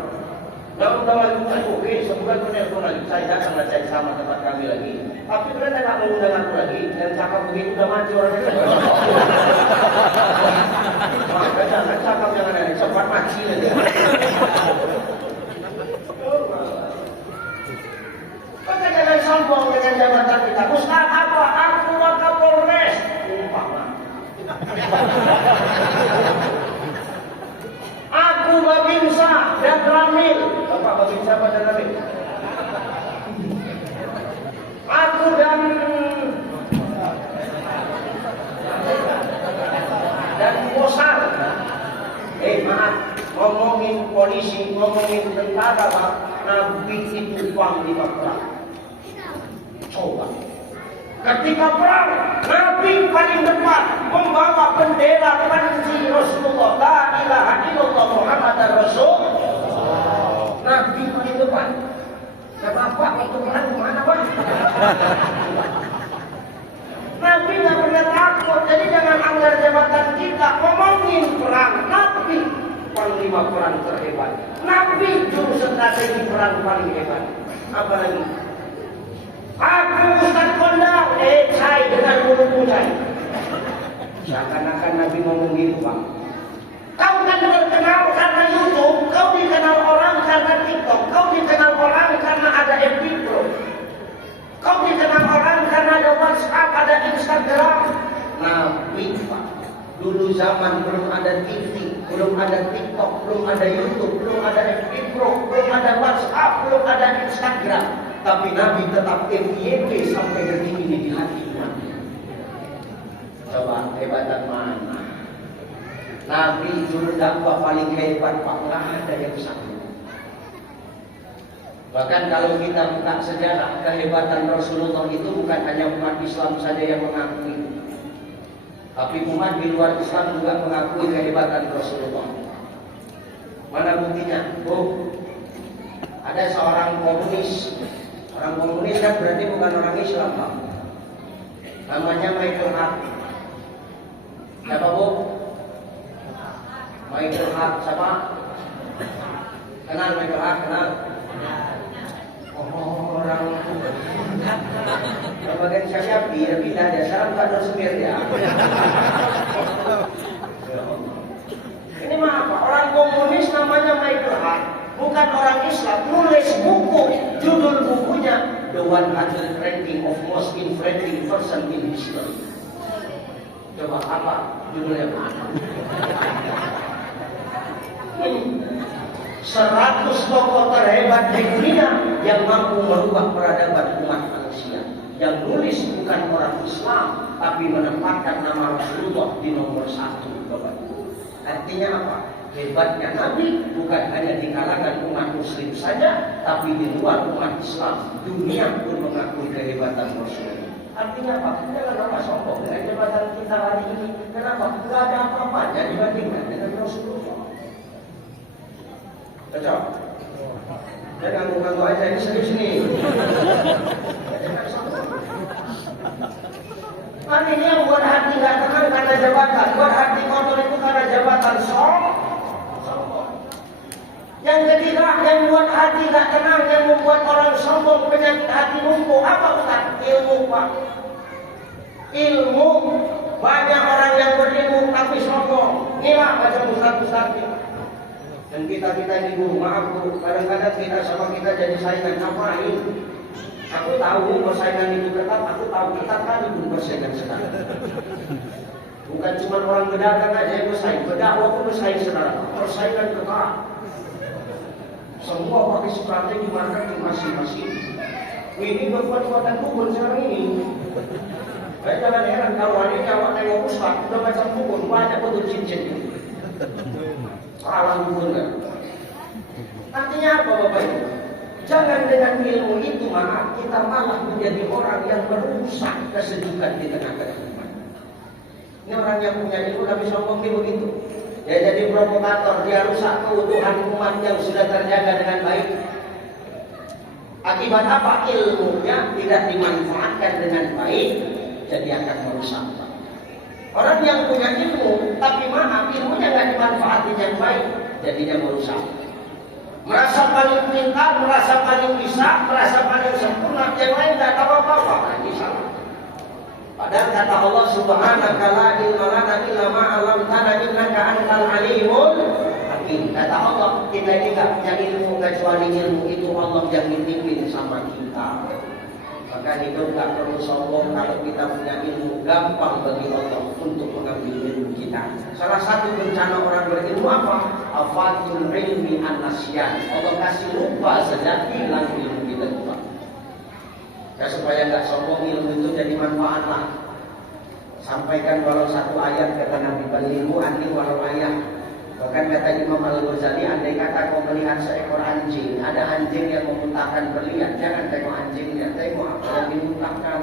Dalam oke, sebulan penelpon lagi, saya datang cari sama tempat kami lagi. Tapi ternyata nggak mau undang aku lagi, dan cakap begitu udah mati orang itu. Maka jangan cakap jangan ada cepat mati aja. Maka jangan sombong dengan jabatan kita. Ustaz apa? Aku Wakapolres. Umpama. Aku Babinsa dan Ramil. Bapak Babinsa apa dan Ramil? Aku dan Posar. Maaf, ngomongin polisi, ngomongin tentara, Pak. Nabi itu panglima perang. Coba. Ketika perang, Nabi paling depan membawa bendera panji Rasulullah. La ilaha illallah Muhammadar Rasul. Nabi paling depan. Kenapa waktu perang kemana, Pak? Nabi nggak pernah takut. Jadi jangan anggar jabatan kita ngomongin perang. Nabi panglima perang terhebat. Nabi juru strategi perang paling hebat. Apa lagi? Aku Ustaz Kondang, saya dengan mulutmu saya. Seakan-akan Nabi ngomong gitu, Pak. Kau kan terkenal karena YouTube, kau dikenal orang karena TikTok, kau dikenal orang karena ada FB Pro, kau dikenal orang karena ada WhatsApp, ada Instagram. Nabi, Pak. Dulu zaman belum ada TV, belum ada TikTok, belum ada YouTube, belum ada FB Pro, belum ada WhatsApp, belum ada Instagram. Tapi Nabi tetap FYP sampai detik ini di hati Nabi. Coba hebatan mana? Nabi juru dakwah paling hebat, Pak. Nggak ada yang sama. Bahkan kalau kita buka sejarah, kehebatan Rasulullah itu bukan hanya umat Islam saja yang mengakui. Tapi umat di luar Islam juga mengakui kehebatan Rasulullah. Mana buktinya? Ada seorang komunis. Orang komunis kan berarti bukan orang Islam, Pak. Namanya Michael Hart. Siapa, Bu? Michael Hart, siapa? Kenal Michael Hart, kenal? Orang bagian saya pindah dia salam kado semir ya. Ini mah apa? Orang komunis namanya Michael Hart, bukan orang Islam, nulis buku, judul bukunya The 100 Ranking of Most Influential Person in History. Coba apa judulnya? 100 tokoh terhebat di dunia yang mampu merubah peradaban umat manusia. Yang nulis bukan orang Islam, tapi menempatkan nama Rasulullah di nomor 1. Artinya apa? Hebatnya Nabi bukan hanya di kalangan umat Muslim saja, tapi di luar umat Islam, dunia pun mengakui kehebatan Rasulullah. Artinya apa? Jangan apa sombong dengan jabatan kita hari ini. Kenapa? Tidak ada apa-apanya dibandingkan dengan Rasulullah. Cocok? Jangan ganggu aja, ini serius nih. Kan ini yang buat hati nggak tenang karena jabatan, buat hati kotor itu karena jabatan sombong. Yang ketiga, yang buat hati nggak tenang, yang membuat orang sombong, penyakit hati lumpuh, apa Ustaz? Ilmu, Pak. Ilmu, banyak orang yang berilmu tapi sombong. Inilah macam Ustaz ini. Dan kita di guru, maaf guru, kadang-kadang kita sama kita jadi saingan, ngapain? Aku tahu persaingan itu ketat, aku tahu ketat kami pun persaingan sekarang. Bukan cuma orang pedagang aja yang bersaing, berdakwah pun bersaing sekarang. Persaingan ketat. Semua pakai strategi marketing masing-masing. Ini kekuatan kubur sekarang ini. Saya jangan heran kalau hari ini awak tengok Ustaz, udah macam kubur, banyak betul cincin. Salah benar. Artinya apa Bapak Ibu? Jangan dengan ilmu itu maaf kita malah menjadi orang yang merusak kesejukan di tengah-tengah umat. Ini orang yang punya ilmu tapi sombong dia begitu. Dia jadi provokator, dia rusak keutuhan umat yang sudah terjaga dengan baik. Akibat apa? Ilmunya tidak dimanfaatkan dengan baik, jadi akan merusak. Orang yang punya ilmu, tapi maaf ilmunya nggak dimanfaatin yang baik, jadinya merusak. merasa paling pintar, merasa paling bisa, merasa paling sempurna, yang lain tidak tahu apa-apa. Ini salah. Padahal kata Allah Subhanahu la ilma lana illa ma 'allamtana innaka antal alimul hakim. Kata Allah, kita ini tidak punya ilmu kecuali ilmu itu Allah yang dipimpin sama kita. Maka hidup tak perlu sombong. Kalau kita punya ilmu, gampang bagi Allah untuk mengambil ilmu kita. Salah satu bencana orang berilmu apa? Afatul ilmi an-nasyan. Allah kasih lupa saja, hilang ilmu kita lupa. Ya, supaya nggak sombong, ilmu itu jadi manfaat lah. Sampaikan walau satu ayat, kata Nabi, ilmu anti walau ayat. Bahkan kata Imam Al-Ghazali, andai kata kau melihat seekor anjing, ada anjing yang memuntahkan berlian, jangan tengok anjingnya, tengok apa yang dimuntahkan.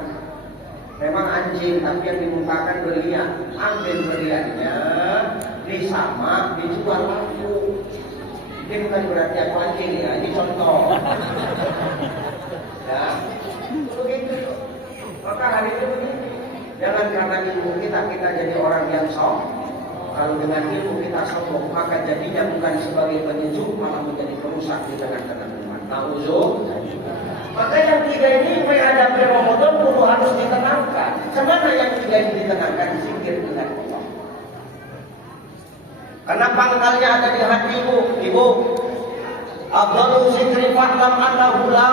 Memang anjing, tapi yang dimuntahkan berlian. Ambil berliannya, disamak, dijual laku. Ini bukan berarti aku anjing ya, ini contoh. Ya, begitu. Maka hari ini begini. Jangan karena ilmu kita jadi orang yang sombong. Kalau dengan ilmu kita sombong, maka jadinya bukan sebagai penyejuk, malah menjadi perusak di tengah-tengah umat. Maka yang tiga ini menghadapi Ramadan perlu harus ditenangkan. Semana yang tiga ini ditenangkan, zikir dengan Allah. Karena pangkalnya ada di hatimu, ibu. Afdhalu zikri fa'lam annahu la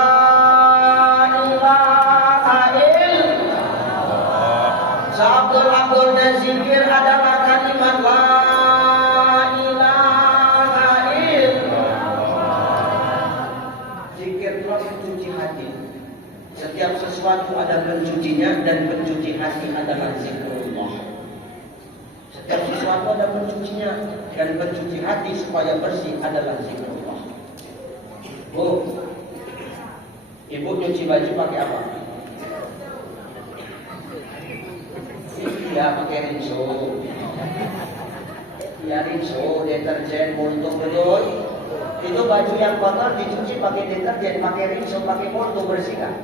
ilaha illallah. Seabdul-abdul dan zikir adalah kalimat la ilaha illallah. Zikir telah mencuci hati. Setiap sesuatu ada pencucinya, dan pencuci hati adalah zikrullah. Setiap sesuatu ada pencucinya, dan pencuci hati supaya bersih adalah zikrullah. Bu, ibu nyuci baju pakai apa? Ya pakai rinso. Ya rinso, deterjen, molto, betul. Itu baju yang kotor dicuci pakai deterjen, pakai rinso, pakai molto, bersih kan?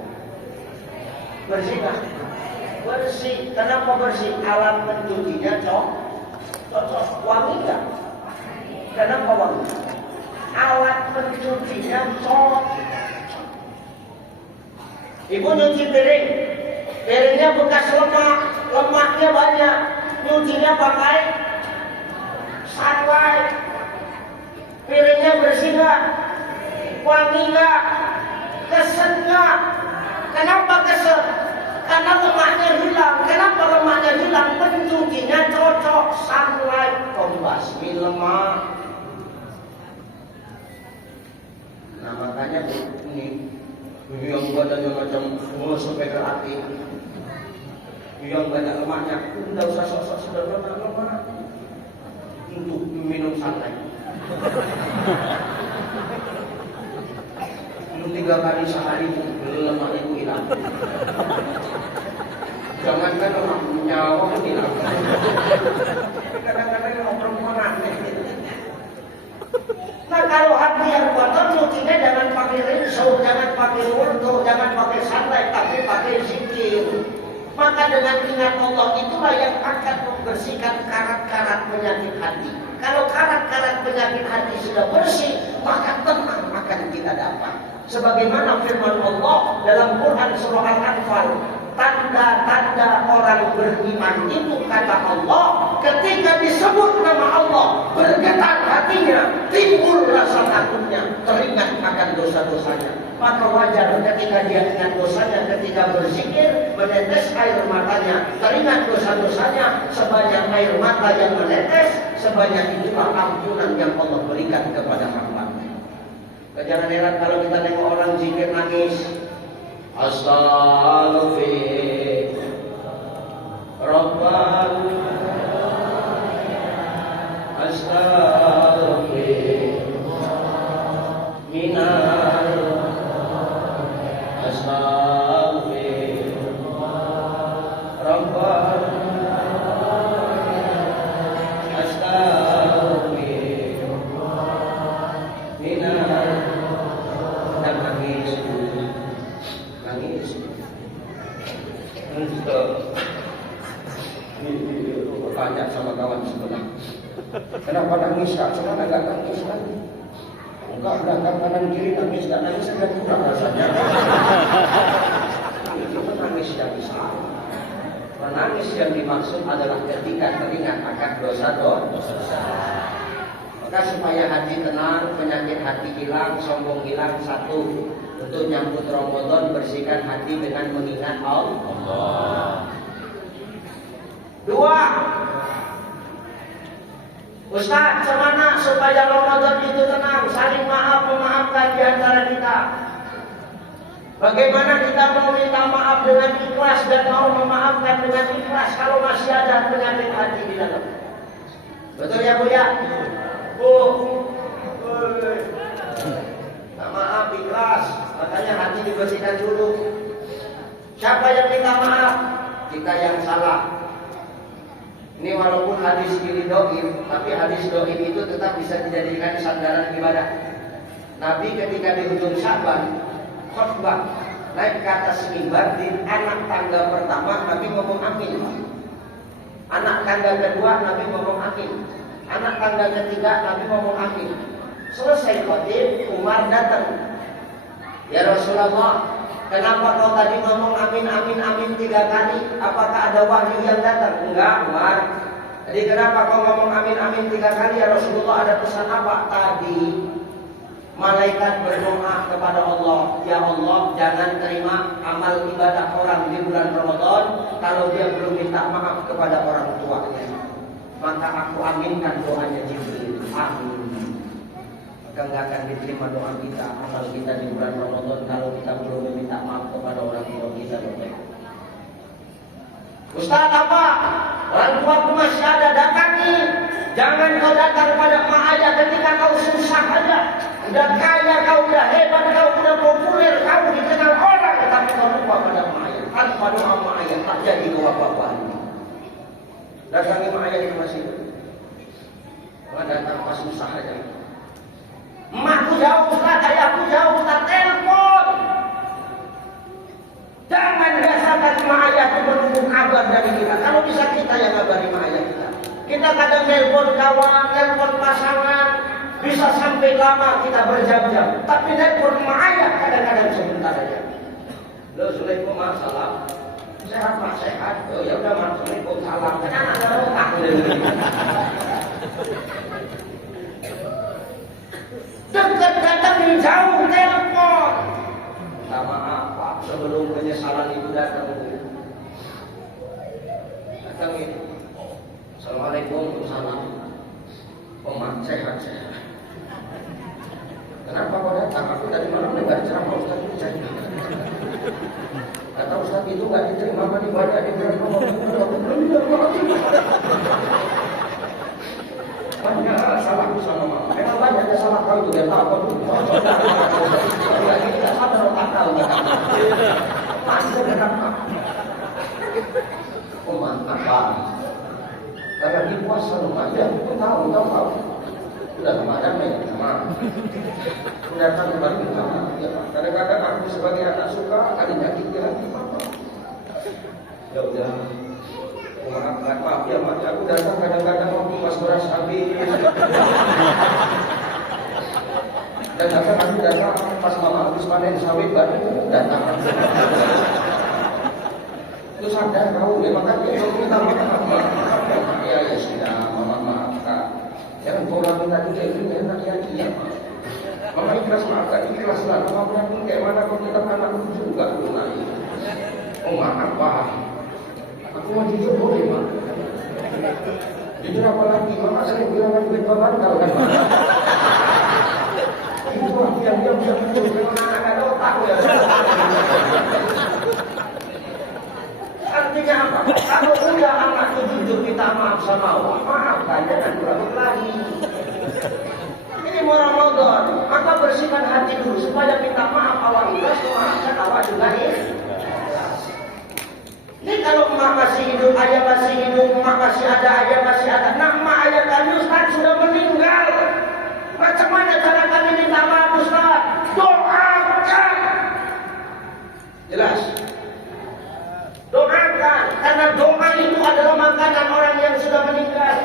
Bersih kan? Bersih. Kenapa bersih? Alat pencucinya cocok. Wangi kan? Kenapa wangi? Alat pencucinya cocok. Ibu nyuci piring, piringnya bekas lemak, lemaknya banyak, nyucinya pakai sunlight. Piringnya bersih nggak? Wangi nggak? Keset nggak? Kenapa keset? Karena lemaknya hilang. Kenapa lemaknya hilang? Pencucinya cocok, sunlight, pembasmi lemak. Nah makanya ini yang badannya macam sampai ke hati, yang banyak lemaknya, tidak usah sok-sok sederhana lemak untuk minum santai. Minum 3 kali sehari lemak itu hilang. Jangankan lemak nyawa pun hilang. Kadang-kadang orang perempuan aneh. Nah kalau hati yang kotor, nyucinya jangan pakai rinso, jangan pakai wudhu, jangan pakai santai, tapi pakai zikir. Maka dengan ingat Allah itulah yang akan membersihkan karat-karat penyakit hati. Kalau karat-karat penyakit hati sudah bersih, maka tenang akan kita dapat. Sebagaimana firman Allah dalam Quran surah Al-Anfal, tanda-tanda orang beriman itu kata Allah, ketika disebut nama Allah, bergetar hatinya, timbul rasa takutnya, teringat akan dosa-dosanya. Maka wajar ketika dia ingat dosanya, ketika berzikir, menetes air matanya, teringat dosa-dosanya, sebanyak air mata yang menetes, sebanyak itulah ampunan yang Allah berikan kepada hamba. Jangan heran kalau kita tengok orang zikir nangis. Astaghfir Rabbana Astaghfir Minal Astaghfir Rabbana Astaghfir Minal. Dan nangis. Tanya sama kawan sebelah, kenapa nangis kak? Cuma agak nangis kan? Enggak, belakang kanan kiri nangis, dan nangis agak kurang rasanya. Itu menangis yang bisa. Menangis yang dimaksud adalah ketika teringat akan dosa-dosa. Maka supaya hati tenang, penyakit hati hilang, sombong hilang, satu, untuk nyambut Ramadan bersihkan hati dengan mengingat Allah. Dua, Ustaz, bagaimana supaya Ramadan itu tenang, saling memaafkan di antara kita? Bagaimana kita mau minta maaf dengan ikhlas dan mau memaafkan dengan ikhlas kalau masih ada penyakit hati di dalam? Betul ya Bu ya? Bu, minta maaf ikhlas, makanya hati dibersihkan dulu. Siapa yang minta maaf? Kita yang salah. Ini walaupun hadis ini doib, tapi hadis doib itu tetap bisa dijadikan sandaran ibadah. Nabi ketika di ujung Syaban khutbah naik ke atas mimbar di anak tangga pertama Nabi ngomong amin. Anak tangga kedua Nabi ngomong amin. Anak tangga ketiga Nabi ngomong amin. Selesai khutbah Umar datang. Ya Rasulullah, kenapa kau tadi ngomong amin amin amin 3 kali? Apakah ada wahyu yang datang? Enggak, Umar. Jadi kenapa kau ngomong amin amin 3 kali ya Rasulullah? Ada pesan apa? Tadi malaikat berdoa kepada Allah, ya Allah, jangan terima amal ibadah orang di bulan Ramadan kalau dia belum minta maaf kepada orang tuanya. Maka aku aminkan doanya Jibril. Amin. Enggak akan diterima doa kita, amal kita di bulan Ramadan kalau kita belum meminta maaf kepada orang tua kita. Ustaz apa? Orang tuaku masih ada, datangi. Jangan kau datang pada mak ayah ketika kau susah aja. Udah kaya kau, udah hebat kau, udah populer kau, dikenal orang, tapi kau lupa pada mak ayah. Tanpa doa mak ayah tak jadi kau apa-apa. Datangi mak ayah di masjid. Jangan datang pas susah aja. Emakku jauh Ustaz, ayahku jauh Ustaz, telepon. Jangan biasakan mak ayah itu menunggu kabar dari kita. Kalau bisa kita yang ngabari mak ayah kita. Kita kadang telepon kawan, telepon pasangan, bisa sampai lama kita berjam-jam. Tapi telepon mak ayah kadang-kadang sebentar aja. Assalamualaikum salam. Sehat Mak, sehat. Oh ya udah Mak, Assalamualaikum salam. Kan ada otak. Dekat datang dari jauh telepon. Minta maaf Pak, sebelum penyesalan itu datang. Datang ini. Assalamualaikum salam. Mak, sehat. Kenapa kau datang? Aku tadi malam dengar ceramah Ustaz Ustaz. Kata Ustaz itu nggak diterima apa ibadah di bulan Ramadan. Banyak salahku sama mama. Memang banyak salah kau juga tahu. Lagi tidak sadar otak kau. Masuk kenapa? Oh mantap Pak. Karena di puasa Ramadan, aku tahu. Udah Ramadan ya, sama. Udah datang kembali ke kamar. Ya Pak. Kadang-kadang aku sebagai anak suka ada nyakitin hati Papa. Ya udah. Maaf ya Mak, aku datang kadang-kadang waktu pas beras habis. Dan kadang aku datang pas mama habis panen sawit baru datang. Itu sadar kau, ya makanya itu minta maaf. Ya sudah, mama maafkan. Jangan pola minta kayak gini enak ya iya. Mama ikhlas maafkan, ikhlas lah. Mama pun kayak mana kau tetap anakku juga lunai. Oh maaf Pak. Aku mau jujur boleh Mak. Jujur apa lagi? Mama sering bilang duit pembangkal kan Mak. Itu aku yang dia bisa jujur. Memang anak ada otak ya. Artinya apa? Kalau udah anakku jujur minta maaf sama Allah, maafkan, jangan ulangi lagi. Ini mau Ramadan, maka bersihkan hati dulu supaya minta maaf awal ikhlas, memaafkan awal juga Ini kalau emak masih hidup, ayah masih hidup, emak masih ada, ayah masih ada. Nah emak ayah kami Ustaz sudah meninggal. Macam mana cara kami minta maaf Ustaz? Doakan. Jelas? Doakan. Karena doa itu adalah makanan orang yang sudah meninggal.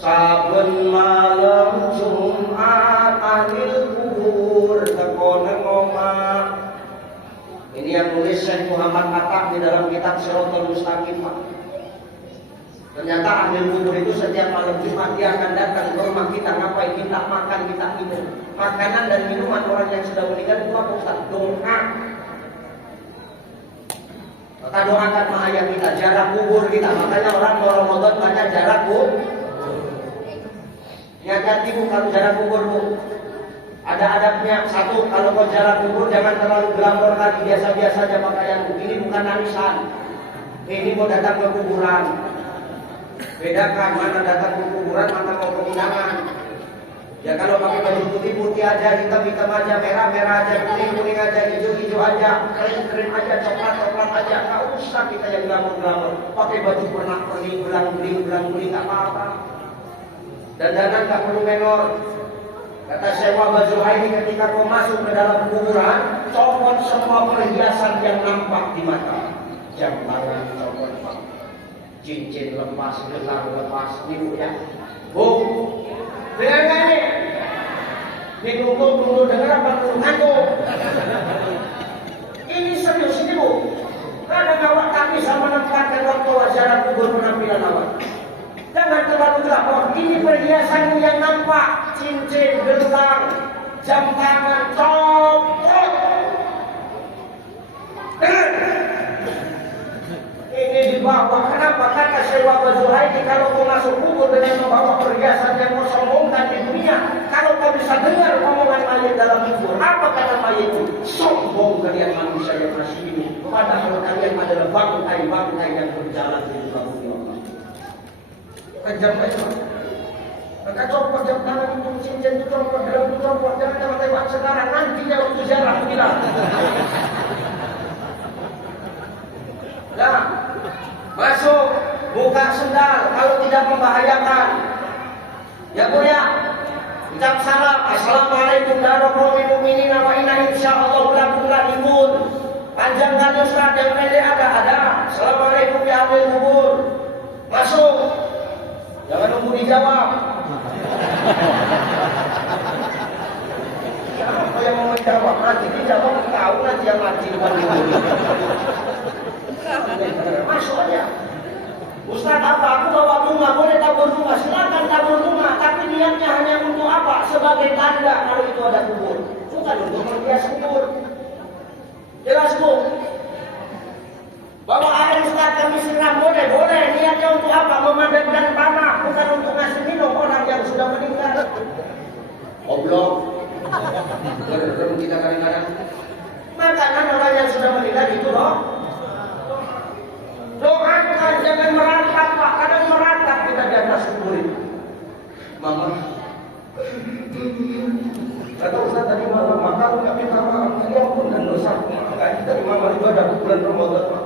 Saben malam Jumat ahli kubur teko nang omah. Ini yang nulis Syekh Muhammad Atta di dalam kitab Shirathul Mustaqim. Ternyata ahli kubur itu setiap malam Jumat dia akan datang ke rumah kita, ngapain? Kita makan, kita minum. Makanan dan minuman orang yang sudah meninggal itu apa Ustaz? Doa. Maka doakan mahaya kita, jarak kubur kita. Makanya orang mau Ramadan baca jarak kubur. Hati-hati bu kalau jarak kubur bu. Ada adabnya. Satu, kalau mau jarak kubur jangan terlalu glamor lagi, biasa-biasa aja pakaianmu. Ini bukan arisan. Ini mau datang ke kuburan. Bedakan mana datang ke kuburan, mana mau ke undangan. Ya kalau pakai baju putih-putih aja, hitam-hitam aja, merah-merah aja, kuning-kuning aja, hijau-hijau aja, keren-keren aja, coklat-coklat aja. Gak usah kita yang glamor-glamor. Pakai baju pernak-pernik, belang-beling, gak apa-apa. Dandanan gak perlu menor. Kata Syekh Wahbah Zuhaili, ketika kau masuk ke dalam kuburan, copot semua perhiasan yang nampak di mata. Jam tangan copot, cincin lepas, gelang lepas, ibu ya. Bu, dengar gak nih? Ini tunggu dengar apa belum ngantuk? Ini serius ini bu. Karena awak kami sama menempatkan waktu acara kubur penampilan awak. Jangan terlalu gelap. Ini perhiasanmu yang nampak, cincin, gelang, jam tangan, copot. Ini dibawa. Kenapa? Kata Syekh Wahbah Zuhaili, kalau kau masuk kubur dengan membawa perhiasan yang kau sombongkan di dunia, kalau kau bisa dengar omongan mayat dalam kubur, apa kata mayat itu? Sombong kalian manusia yang masih hidup. Padahal kalian adalah bangkai yang berjalan di muka bumi Allah. Kejam aja. Maka copot jam tangan itu, cincin itu copot, gelang itu copot. Jangan tembak-tembak sekarang, nanti dia waktu ziarah bilang. Nah, masuk, buka sendal kalau tidak membahayakan. Ya bu ya, ucap salam. Assalamualaikum warahmatullahi wabarakatuh. Wa inna insyaallah bulan ikut. Panjangkan surat yang pendek ada. Assalamualaikum ya ahli kubur. Masuk. Jangan nunggu dijawab. Siapa yang mau menjawab? Nanti dijawab tahu nanti yang mati bukan dulu. Masuk aja. Ustaz apa? Aku bawa bunga, boleh tabur bunga? Silakan tabur bunga, tapi niatnya hanya untuk apa? Sebagai tanda kalau itu ada kubur, bukan untuk menghias kubur. Jelas bu? Bawa air Ustaz kami siram boleh, niatnya untuk apa? Memadamkan tanah, bukan untuk ngasih minum orang yang sudah meninggal. Goblok. Berem kita kadang-kadang. Makanan orang yang sudah meninggal itu loh. Doakan jangan meratap Pak, kadang meratap kita di atas kubur itu. Mama, kata Ustaz tadi malam makan kami minta maaf, tadi ampunkan dosa. Makanya tadi mama ibadah bulan Ramadan Pak.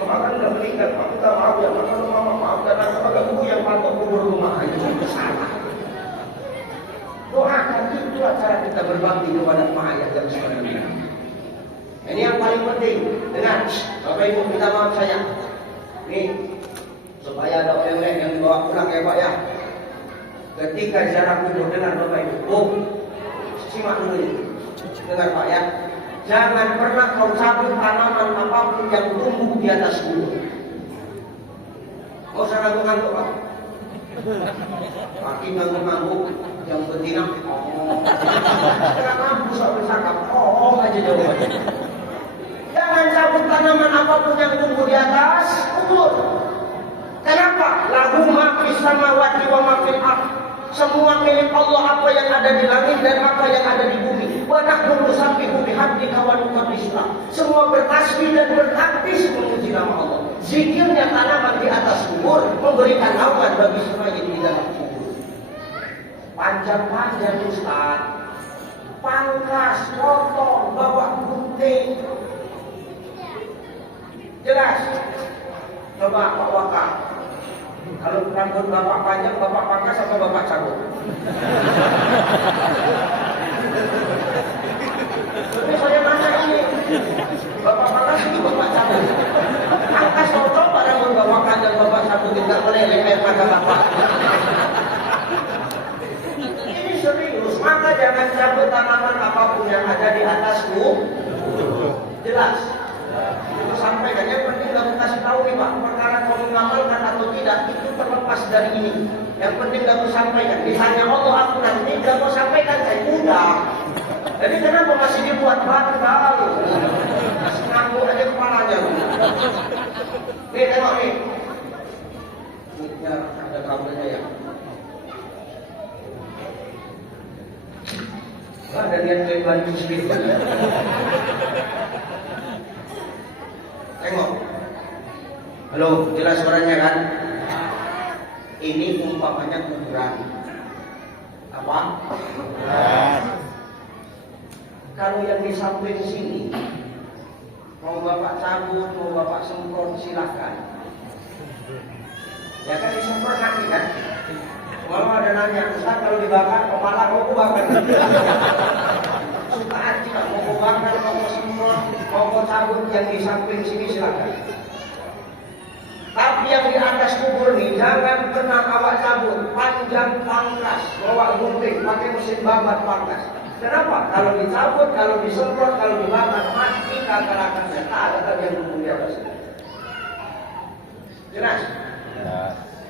Mama kan udah meninggal, Pak minta maaf ya, maka mama maafkan aku agak ibu yang pantau kubur rumah itu salah. Doakan itu cara kita berbakti kepada mayat yang sudah meninggal. Ini yang paling penting. Dengar, Bapak Ibu minta maaf saya. Nih, supaya ada oleh-oleh yang dibawa pulang ya Pak ya. Ketika jarak kubur, dengar Bapak Ibu. Oh, simak dulu ini. Dengar Pak ya. Jangan pernah kau cabut tanaman apapun yang tumbuh di atas kubur. Kau usah ngantuk-ngantuk Pak. Kaki ngantuk-ngantuk, yang betina. Oh, jangan ngantuk sampai sakap. Oh aja jawabannya. Jangan cabut tanaman apapun yang tumbuh di atas kubur. Kenapa? Lahu ma fis samawati wa ma fil ardh. Semua milik Allah, apa yang ada di langit dan apa yang ada di bumi. Wa nahnu nusabbihu bihamdika wa nuqaddisu. Semua bertasbih dan bertakbir memuji nama Allah. Zikirnya tanaman di atas kubur memberikan naungan bagi semua yang di dalam kubur. Panjang-panjang Ustaz. Pangkas, potong, bawa gunting. Jelas. Coba Pak Wakaf. Kalau rambut bapak panjang, bapak pangkas atau bapak cabut? Tapi saya nanya ini, bapak pangkas itu bapak cabut. Pangkas coba rambut bapak panjang, bapak cabut tidak meleleh kayak pada bapak. jelas. Itu sampaikan. Yang penting kamu kasih tahu nih Pak, perkara kamu mengamalkan atau tidak itu terlepas dari ini. Yang penting kamu sampaikan. Misalnya Allah aku nanti kamu sampaikan saya udah. Jadi kenapa masih dibuat batal? Masih ngaku aja kepalanya. Nih tengok nih. Ini ada kabelnya ya. Ada lihat kayak baju sedikit. Tengok. Halo, jelas suaranya kan? Ini umpamanya kuburan. Apa? Kuburan. Kalau yang di samping sini, mau Bapak cabut, mau Bapak semprot, silahkan. Ya kan disemprot nanti kan? Kalau ada nanya, Ustaz kalau dibakar, kepala mau bakar. Suka hati lah, mau bakar, mau semprot, mau cabut yang di samping sini silahkan. Tapi yang di atas kubur nih, jangan pernah awak cabut, panjang pangkas, bawa gunting, pakai mesin babat pangkas. Kenapa? Kalau dicabut, kalau disemprot, kalau dibakar, mati kakak-kakaknya. Tak ada lagi yang duduk di atas. Jelas?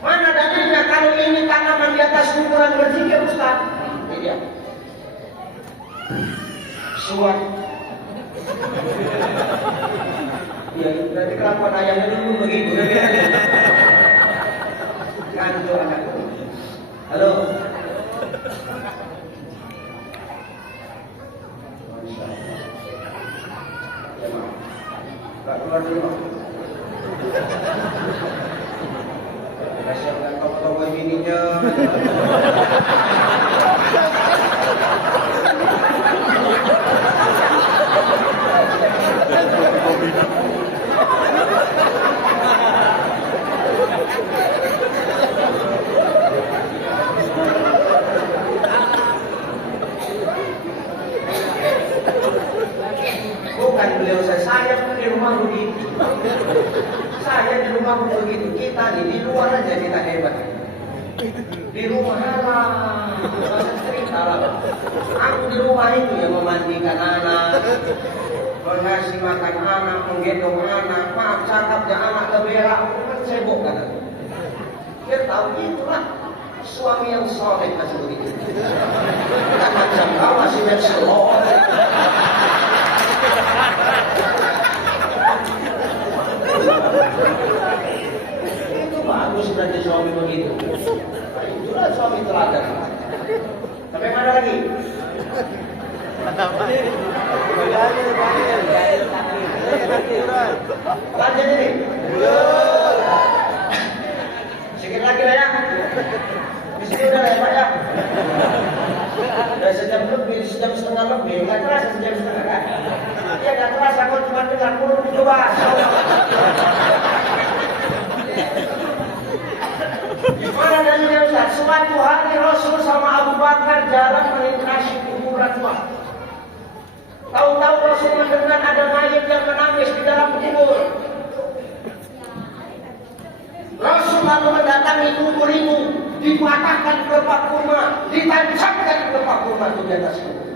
Mana dalilnya kalau ini tanaman di atas kuburan berzikir Ustaz? Ini dia. Suat. Ya, berarti kelakuan ayahnya dulu begitu. Kanto anakku. Halo. Gak keluar dulu. Kasihan toko-toko bininya. Bukan beliau saya pun di rumah begitu. Saya di rumah pun begitu. Kita nih di luar aja kita hebat. Di rumah lah, cerita lah. Aku di rumah itu yang memandikan anak, mengasih makan anak, menggendong anak. Maaf cakapnya anak keberak, kan sibuk kan. Dia tahu itulah suami yang soleh masih begitu. Tidak macam kau masih soleh. Itu bagus berarti suami begitu. Nah, itulah suami teladan. Sampai mana lagi? Lanjut ini. Sedikit lagi lah ya. Di sini udah ya Pak ya. Udah sejam lebih, sejam setengah lebih. Nggak terasa sejam setengah kan? Ya nggak terasa kok cuma dengar mulu coba. Mana dalilnya Ustaz? Suatu hari Rasul sama Abu Bakar jalan melintasi kuburan Pak. Tahu-tahu Rasul mendengar ada mayat yang menangis di dalam kubur. Rasul lalu mendatangi kubur itu, dipatahkan kelopak kurma, ditancapkan kelopak kurma itu di atas kubur.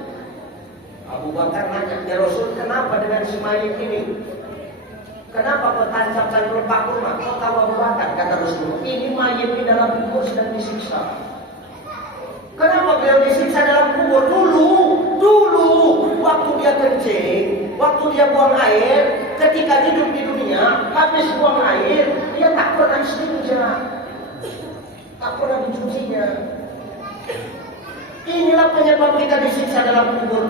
Abu Bakar nanya, ya Rasul, kenapa dengan si mayat ini? Kenapa kau tancapkan kelopak kurma? Kau tahu Abu Bakar? Kata Rasul, ini mayat di dalam kubur sedang disiksa. Kenapa beliau disiksa dalam kubur? Dulu, waktu dia kencing, waktu dia buang air, ketika hidup di dunia, habis buang air, dia tak pernah istinja, tak pernah mencucinya. Inilah penyebab kita disiksa dalam kubur.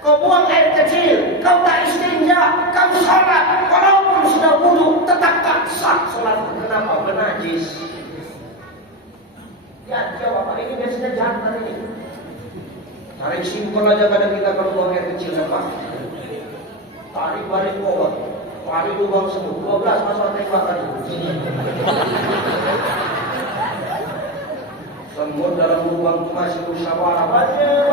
Kau buang air kecil, kau tak istinja, kau sholat, walaupun sudah wudu, tetap tak sah sholat. Kenapa? Menajis. Ya jawab, ini biasanya jantan ini. Tarik simpel aja pada kita kalau buang air kecil apa? Tarik balik pohon, tarik lubang semut, 12 masuk tembakan. Semut dalam lubang itu masih musyawarah banyak.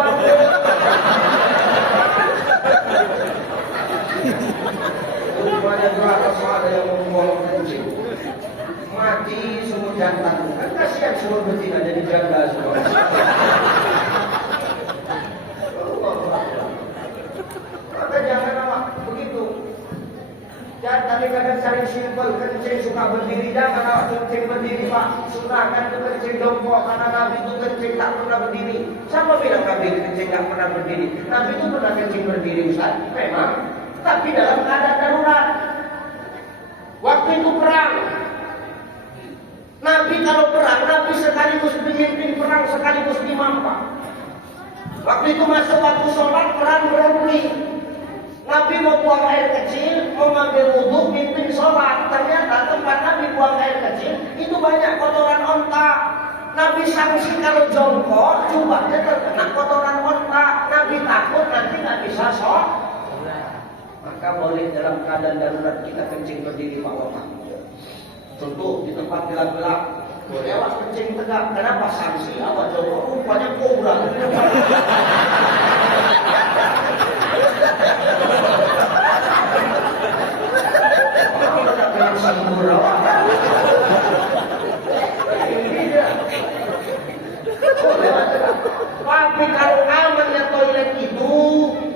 Rupanya neraka ada yang membuang kencing. Mati semut jantan. Kan kasihan semut betina jadi janda semua. Dan kadang-kadang saling simpel, kencing suka berdiri, jangan awak kencing berdiri Pak. Sunahkan itu kencing jongkok, karena Nabi itu kencing tak pernah berdiri. Siapa bilang Nabi kencing tak pernah berdiri? Nabi itu pernah kencing berdiri Ustaz, memang. Tapi dalam keadaan darurat. Waktu itu perang. Nabi kalau perang, Nabi sekaligus pemimpin perang, sekaligus imam Pak. Waktu itu masuk waktu sholat, perang berhenti. Nabi mau buang air kecil, mau ngambil wudhu, pimpin sholat. Ternyata tempat Nabi buang air kecil itu banyak kotoran onta. Nabi sanksi kalau jongkok, jubahnya terkena kotoran onta. Nabi takut nanti nggak bisa sholat. Maka boleh dalam keadaan darurat kita kencing berdiri Pak Wama. Contoh di tempat gelap-gelap, boleh awak kencing tegak. Kenapa sanksi? Awak jongkok rupanya kobra. Tapi kalau amannya toilet itu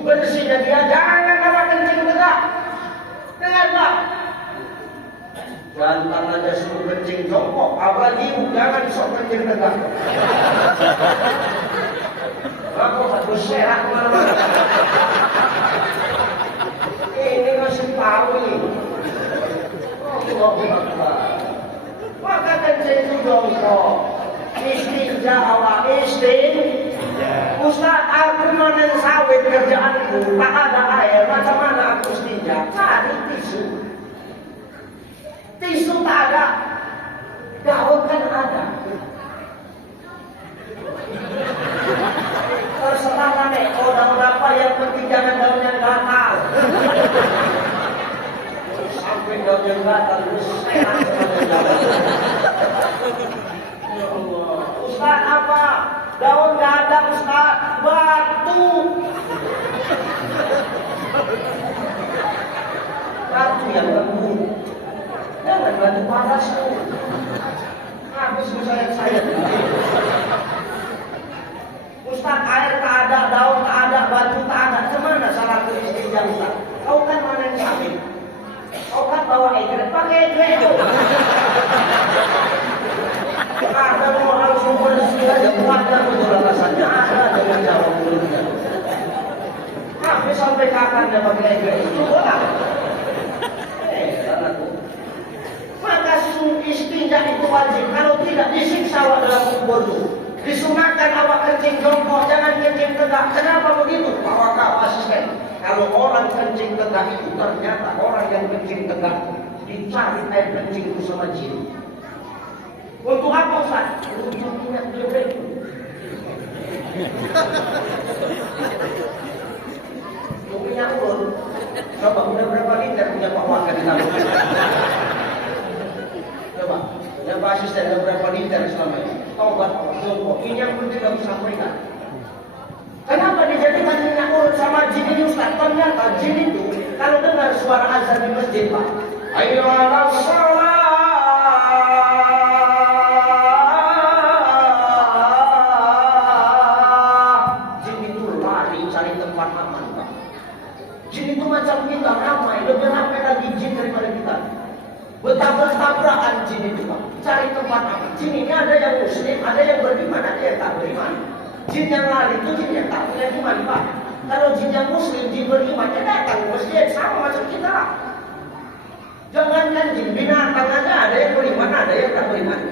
bersihnya dia, jangan awak kencing tegak. Dengar Pak, jantan aja suruh kencing jongkok, apalagi jangan sok kencing tegak. Aku satu serak mana-mana. Ini masih tahu nih. Maka kencing itu jongkok. Istinja awak Ustaz, aku manen sawit kerjaanku, tak ada air, macam mana aku istinja? Cari tisu. Tisu tak ada, daun kan ada. Terserah nek, daun apa yang penting jangan daun yang gatal. Sampai daun yang gatal, terus sehat. Ustaz apa? Daun gak ada Ustaz, batu. Batu yang lembut, jangan batu panas tuh. Habis saya. Ustaz, air tak ada, daun tak ada, batu tak ada. Kemana salah istinja Ustaz? Kau kan manen sawit, kau kan bawa egret, pakai egret itu. Ada orang sumber aja kuatkan betul alasannya, ada dengan jawab mulutnya. Tapi sampai kapan dia pakai egret itu? Maka istinja itu wajib, kalau tidak disiksa awak dalam kubur itu. Disunahkan awak kencing jongkok, jangan kencing tegak. Kenapa begitu? Pak asisten. Kalau orang kencing tegak itu ternyata orang yang kencing tegak dicari air kencing itu sama jin. Untuk apa Ustaz? Untuk minyak bebek. Untuk minyak urut. Coba udah berapa liter punya Pak Waka di dalam? Coba, yang Pak asisten udah berapa liter selama ini? Taubat Allah, jongkok. Ini yang penting kamu sampaikan. Kenapa dijadikan minyak urut sama jin ini Ustaz? Ternyata jin itu kalau dengar suara azan di masjid Pak, ayo ala salat. Jin itu lari cari tempat aman Pak. Jin itu macam kita, ramai, lebih ramai lagi jin daripada kita. Bertabrakan jin itu Pak, cari tempat aman. Jin ini ada yang muslim, ada yang beriman, ada yang tak beriman. Jin yang lari itu jin yang tak punya iman Pak. Kalau jin yang muslim, jin beriman, dia datang ke masjid sama macam kita. Jangankan jin, binatang aja ada yang beriman, ada yang tak beriman.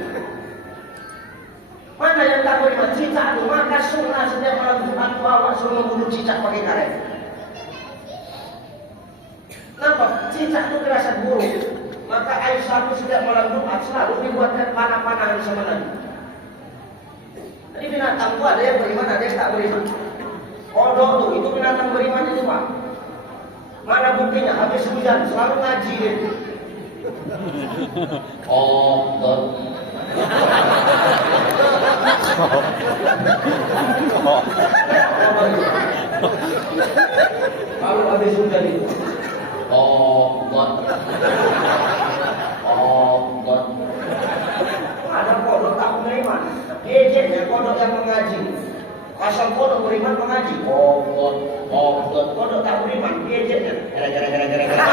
Mana yang tak beriman? Cicak itu, maka sunnah setiap malam Jumat awak suruh membunuh cicak pakai karet. Nampak? Cicak itu kerasan buruk. Maka Aisyah itu setiap malam Jumat selalu dibuatkan panah-panahan sama Nabi. Jadi binatang itu ada yang beriman, ada yang tak beriman. Kodok tuh, itu binatang beriman itu Pak. Mana buktinya? Habis hujan selalu ngaji gitu. Kodok. Kalau habis hujan itu, kodok. Kodok. Ada kodok tak beriman. Gadgetnya kodok yang mengaji. Asal kodok beriman mengaji. Kodok tak beriman. Gadgetnya. Gara-gara.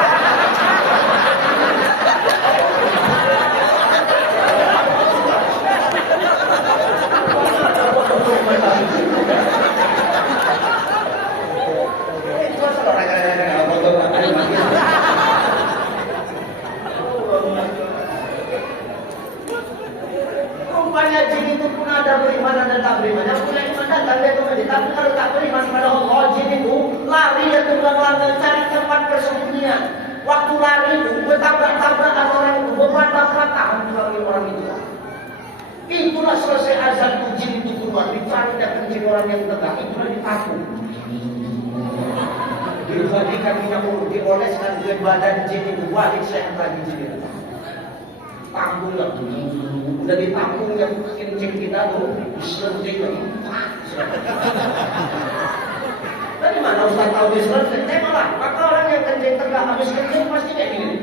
Waktu lari itu, gue tabrak-tabrakan orang itu, gue patah-patahan orang itu. Itulah selesai azan tuh jin itu keluar, dicari dan kencing orang yang tegak, itulah ditaku. Dibandingkan minyak urut, dioleskan ke badan jin itu, balik sehat lagi jin itu. Tampung lah, udah ditampung yang kencing kita tuh, diselenting lagi. Dari mana Ustaz tahu diselenting? Tengoklah, maka orang yang kencing tegak, habis kencing pasti kayak gini.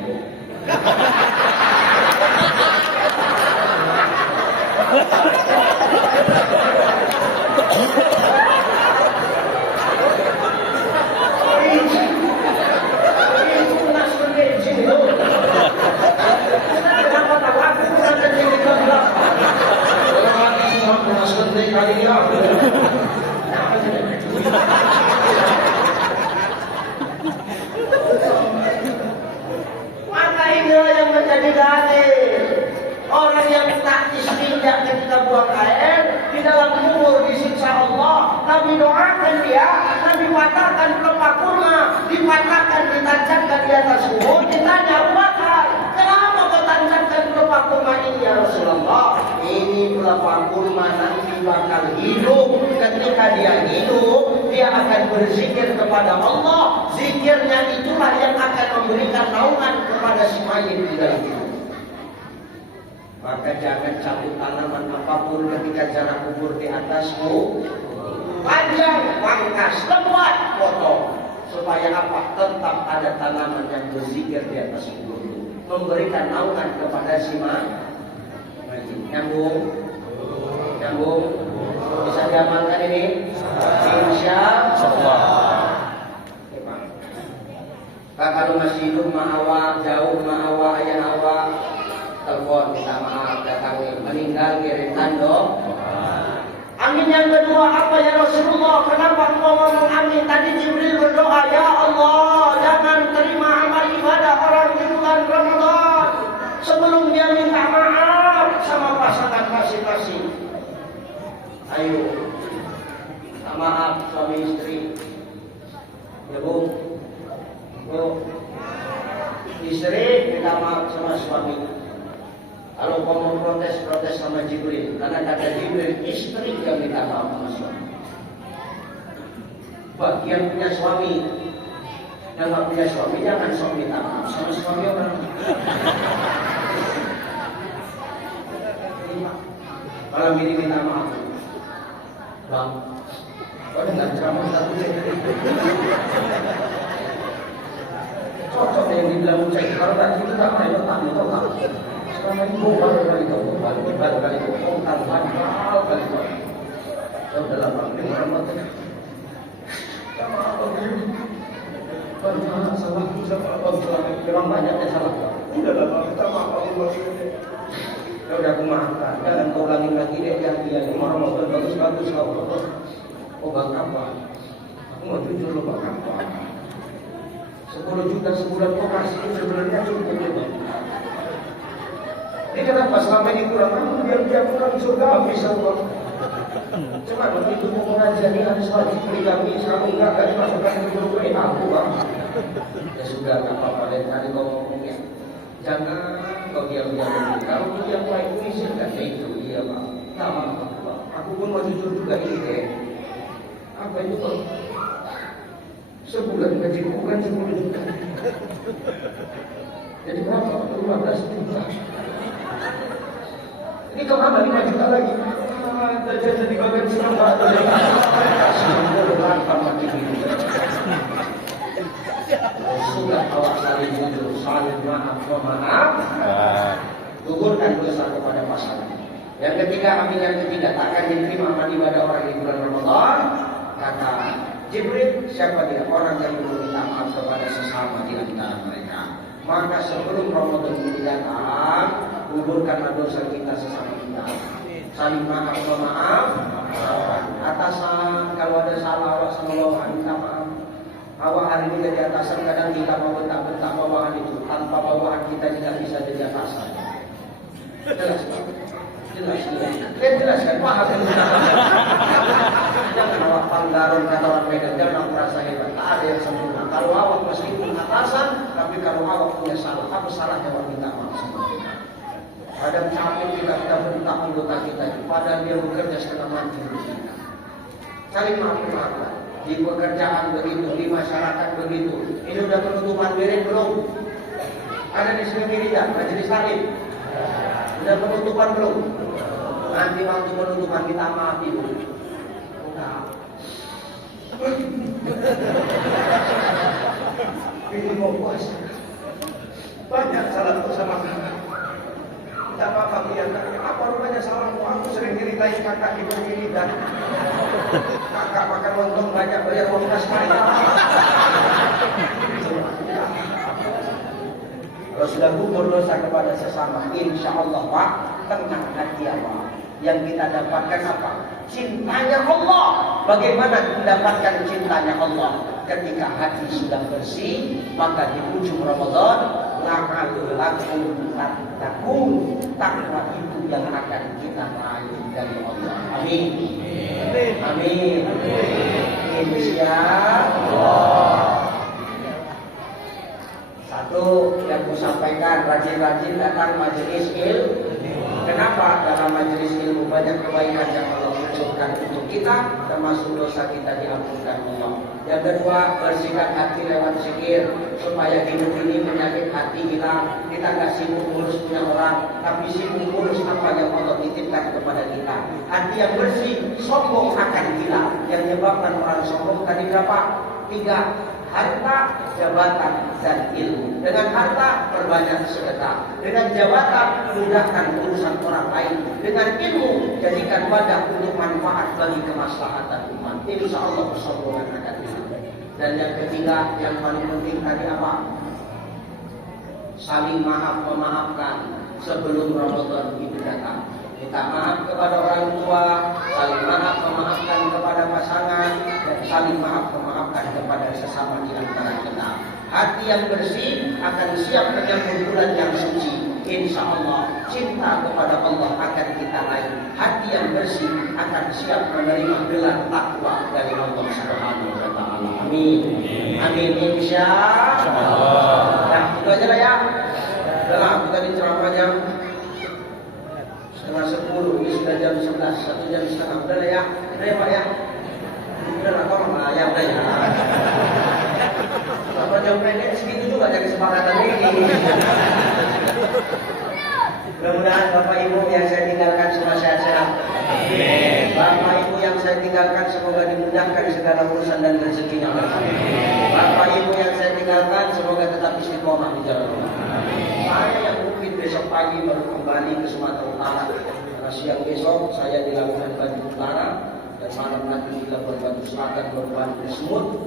Maka inilah yang menjadi dalil. Orang yang tak istinja ketika buang air di dalam kubur disiksa Allah. Nabi doakan dia, Nabi patahkan pelepah kurma, dipatahkan, ditancapkan di atas kubur. Ditanya Abu Bakar, kenapa kau tancapkan pelepah kurma ini ya Rasulullah? Ini pelepah kurma nanti bakal hidup. Ketika dia hidup, dia akan berzikir kepada Allah. Zikirnya itulah yang akan memberikan naungan kepada si mayit di dalam hidup. Maka jangan cabut tanaman apapun ketika jarak kubur di atasmu. Panjang, pangkas, lebat, potong. Supaya apa? Tetap ada tanaman yang berzikir di atas kubur. Memberikan naungan kepada si mayit. Nyambung? Nyambung? Bisa diamalkan ini? Insya Allah. Kalau masih hidup ma'awa, jauh ma'awa, ayah awa, telepon minta maaf, datangi, meninggal kirim tanda. Amin yang kedua apa ya Rasulullah? Kenapa kau ngomong amin? Tadi Jibril berdoa, ya Allah, jangan terima amal ibadah orang di bulan Ramadan sebelum dia minta maaf sama pasangan masing-masing. Ayo, minta maaf suami istri. Ya Bu, istri minta maaf sama suami. Kalau kau mau protes sama Jibril. Karena kata Jibril, istri yang minta maaf sama suami. Bagi yang punya suami, yang gak punya suami, jangan sok minta maaf sama suami orang. Malam ini minta maaf, Bang. Kau dengar ceramah satu sekali. Cocok yang dibilang cek. Kalau tak itu tak main otak, itu tak. Selama ini baru kali itu, baru kali itu, tanpa hal kali itu. Saya udah lama ini orang sama apa dulu? Banyak salah, sama apa kurang banyaknya salah. Udah lama kita maaf Allah. Ya udah aku maafkan, jangan kau ulangi lagi deh yang dia Ramadan bagus-bagus kau. Oh bang apa? Aku mau jujur lo bang apa? 10 juta sebulan kau kasih sebenarnya cukup juga. Ini kenapa selama ini kurang? Kamu biar kurang surga habis Allah. Cuma begitu mau pengajian ini harus wajib poligami. Kamu enggak dimasukkan ke grup aku bang. Ya sudah nggak apa-apa. Lain kali kau ngomongnya jangan kau diam-diam dulu. Kalau kau diam baik ini kan itu iya bang. Sama bang. Aku pun mau jujur juga ini deh. Apa itu bang? Sebulan gaji bukan 10 juta. Jadi berapa? 15 juta. Ini kemana 5 juta lagi? Jadi bagian senang banget. Sudah awak saling jujur, saling maaf. Gugurkan dosa kepada pasangan. Yang ketiga, amin yang ketiga, takkan diterima amal ibadah orang di bulan Ramadan. Kata Jibril, siapa dia? Orang yang meminta maaf kepada sesama di antara mereka. Maka sebelum Ramadan ini datang, gugurkanlah dosa kita sesama kita. Saling maaf. Atasan kalau ada salah awak sama bawahan minta maaf. Awak hari ini jadi atasan, kadang kita mau bentak-bentak bawahan itu. Tanpa bawahan kita tidak bisa jadi atasan. Jelas kan? Paham. Jangan awak panggaron kata orang Medan, jangan merasa hebat. Tak ada yang sempurna. Kalau awak meskipun atasan, tapi kalau awak punya salah, apa salahnya awak minta maaf sama kita? Ada capek kita bentak anggota kita, padahal dia bekerja setengah mati untuk kita. Saling maafkan. Di pekerjaan begitu, di masyarakat begitu. Ini sudah penutupan beres belum? Ada di sini tidak? Majelis Taklim. Sudah penutupan belum? Nanti waktu penutupan kita maaf itu. Ini mau puasa. Banyak salah sama kakak. Tidak apa-apa biarkan. Apa rupanya salahmu? Aku sering ceritain kakak ibu ini dan kakak makan lontong banyak bayar uang kas banyak. Kalau sudah gugur dosa kepada sesama, insya Allah Pak, tenang hati Allah. Yang kita dapatkan apa? Cintanya Allah. Bagaimana mendapatkan cintanya Allah? Ketika hati sudah bersih, maka di ujung Ramadan la'alul lakum tattaqun. Takwa itu yang akan kita raih dari Allah. Amin. Amin. Insyaallah. Satu yang ku sampaikan, rajin-rajin datang majelis ilmu. Kenapa? Dalam majelis ilmu banyak kebaikan yang Allah ucapkan untuk kita, termasuk dosa kita diampunkan Allah. Yang kedua, bersihkan hati lewat zikir supaya hidup ini penyakit hati hilang. Kita nggak sibuk ngurus punya orang, tapi sibuk ngurus apa yang Allah titipkan kepada kita. Hati yang bersih, sombong akan hilang. Yang menyebabkan orang sombong tadi berapa? 3. Harta, jabatan, dan ilmu. Dengan harta, perbanyak sedekah. Dengan jabatan, mudahkan urusan orang lain. Dengan ilmu, jadikan wadah untuk manfaat bagi kemaslahatan umat. Insya Allah kesombongan akan hilang. Dan yang ketiga, yang paling penting tadi apa? Saling maaf memaafkan sebelum Ramadan itu datang. Minta maaf kepada orang tua, saling maaf memaafkan kepada pasangan, dan saling maaf memaafkan kepada sesama di antara kita. Hati yang bersih akan siap menyambut bulan yang suci. Insya Allah cinta kepada Allah akan kita raih. Hati yang bersih akan siap menerima gelar takwa dari Allah Subhanahu wa Ta'ala. Amin. Amin. Insya Allah. Nah, itu aja lah ya. Udah, kita di ceramahnya 9:30, ini sudah jam 11, 1 jam setengah. Udah lah ya, udah ya Pak ya. Udah lah, tolong lah ya, udah ya. Kalau jam pendek segitu juga dari kesepakatan ini. Mudah-mudahan Bapak Ibu yang saya tinggalkan semua sehat-sehat. Bapak Ibu yang saya tinggalkan semoga dimudahkan segala urusan dan rezekinya. Bapak Ibu yang saya tinggalkan semoga tetap istiqomah di jalan Allah. Saya yang mungkin besok pagi baru kembali ke Sumatera Utara, karena siang besok saya di Labuhan Batu Utara dan malam nanti di Labuhan Batu Selatan berbantu di Sumut.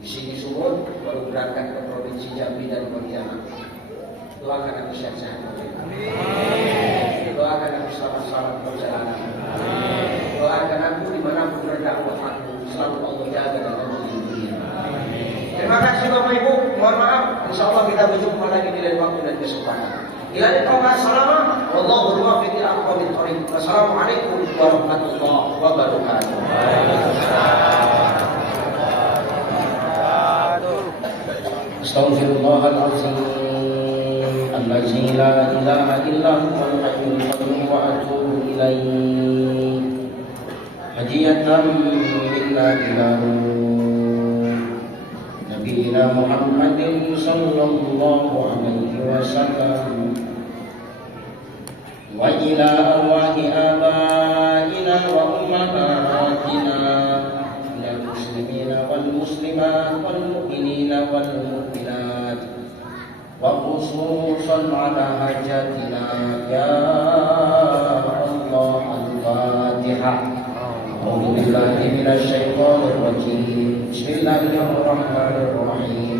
Di sini Sumut baru berangkat ke Provinsi Jambi dan Pontianak. Doakan aku sehat-sehat. Doakan aku selamat-selamat perjalanan. Doakan aku dimanapun berdakwah aku selalu Allah jaga dan Allah lindungi. Terima kasih Bapak Ibu. Mohon maaf. Insya Allah kita berjumpa lagi di lain waktu dan kesempatan. Ila liqa ma'as-salamah. Wallahu muwaffiq ila aqwamit thoriq. Wassalamualaikum warahmatullahi wabarakatuh. Astaghfirullahalazim. Allazi la ilaha illa huwal hayyul qayyum wa atubu ilaihi. Hajiyatan billahi Nabiina Muhammadin sallallahu alaihi wasallam wa ila arwahi abaina wa ummahatina minal muslimina wal muslimat wal mu'minina wal mu'minat wa khususan ala hajatina ya Allah. Al-Fatihah. A'udzu billahi minasy syaithanir rajim. Bismillahirrahmanirrahim.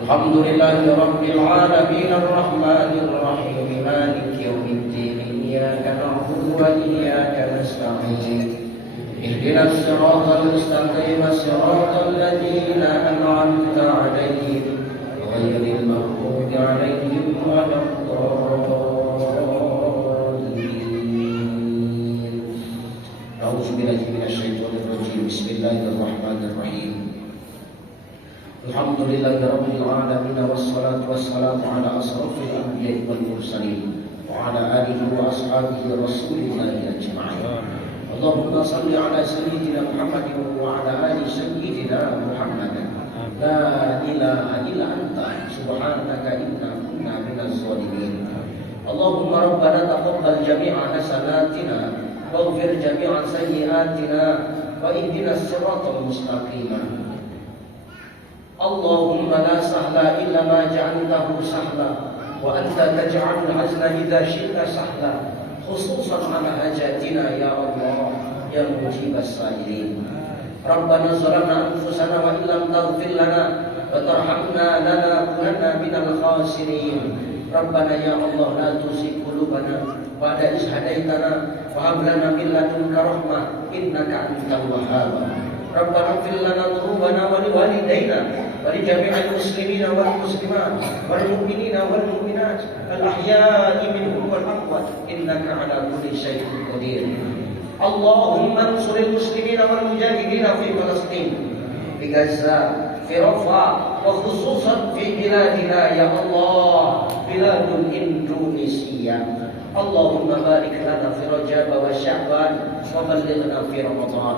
Alhamdulillahi rabbil alamin arrahmanir rahim maliki yaumiddin. Iyyaka na'budu wa iyyaka nasta'in. Ihdinas siratal mustaqim, siratal ladzina an'amta 'alaihim ghairil maghdubi 'alaihim waladdallin. أعوذ بالله من الشيطان الرجيم بسم الله الرحمن الرحيم الحمد لله رب العالمين والصلاة والسلام على أشرف الأنبياء والمرسلين وعلى آله وأصحابه رسول الله أجمعين اللهم صل على سيدنا محمد وعلى آل سيدنا محمد لا إله إلا أنت سبحانك إنا كنا من الظالمين اللهم ربنا تقبل جميع حسناتنا واغفر جميع سيئاتنا واهدنا الصراط المستقيم اللهم لا سهل إلا ما جعلته سهلا وأنت تجعل الحزن إذا شئت سهلا خصوصا على حاجاتنا يا الله يا مجيب السائلين ربنا ظلمنا أنفسنا وإن لم تغفر لنا وترحمنا لنكونن من الخاسرين ربنا يا الله لا تزغ قلوبنا بعد إذ هديتنا وهب لنا من لدنك رحمة إنك أنت الوهاب ربنا اغفر لنا ذنوبنا ولوالدينا ولجميع المسلمين والمسلمات والمؤمنين والمؤمنات الأحياء منهم والأموات إنك على كل شيء قدير اللهم انصر المسلمين والمجاهدين في فلسطين في غزة في رفح وخصوصا في بلادنا يا الله بلاد إندونيسيا اللهم بارك لنا في رجب وشعبان وبلغنا في رمضان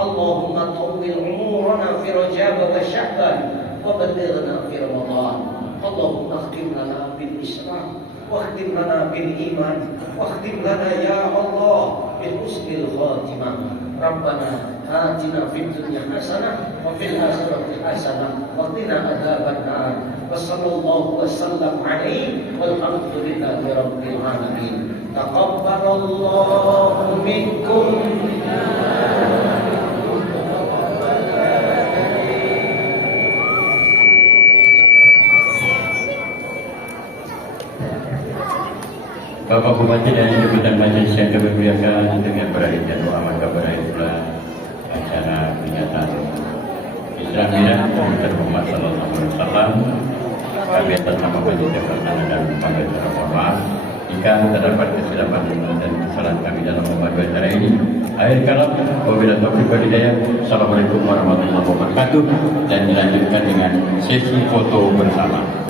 اللهم طول عمرنا في رجب وشعبان وبلغنا في رمضان اللهم اختم لنا بالإسلام واختم لنا بالإيمان واختم لنا يا الله بحسن الخاتمة ربنا آتنا في الدنيا حسنة وفي الآخرة حسنة وقنا عذاب النار وصلى الله وسلم عليه والحمد لله رب العالمين تقبل الله منكم Bapak Bupati dan jabatan majelis yang kami muliakan, dengan berakhirnya doa maka berakhirlah acara peringatan Isra Mi'raj Nabi Muhammad sallallahu alaihi wasallam. Kami atas nama majelis jabatan dan kami mohon maaf jika terdapat kesilapan dan kesalahan kami dalam membantu acara ini. Akhir kalam, wabillahi taufiq wal hidayah. Assalamualaikum warahmatullahi wabarakatuh. Dan dilanjutkan dengan sesi foto bersama.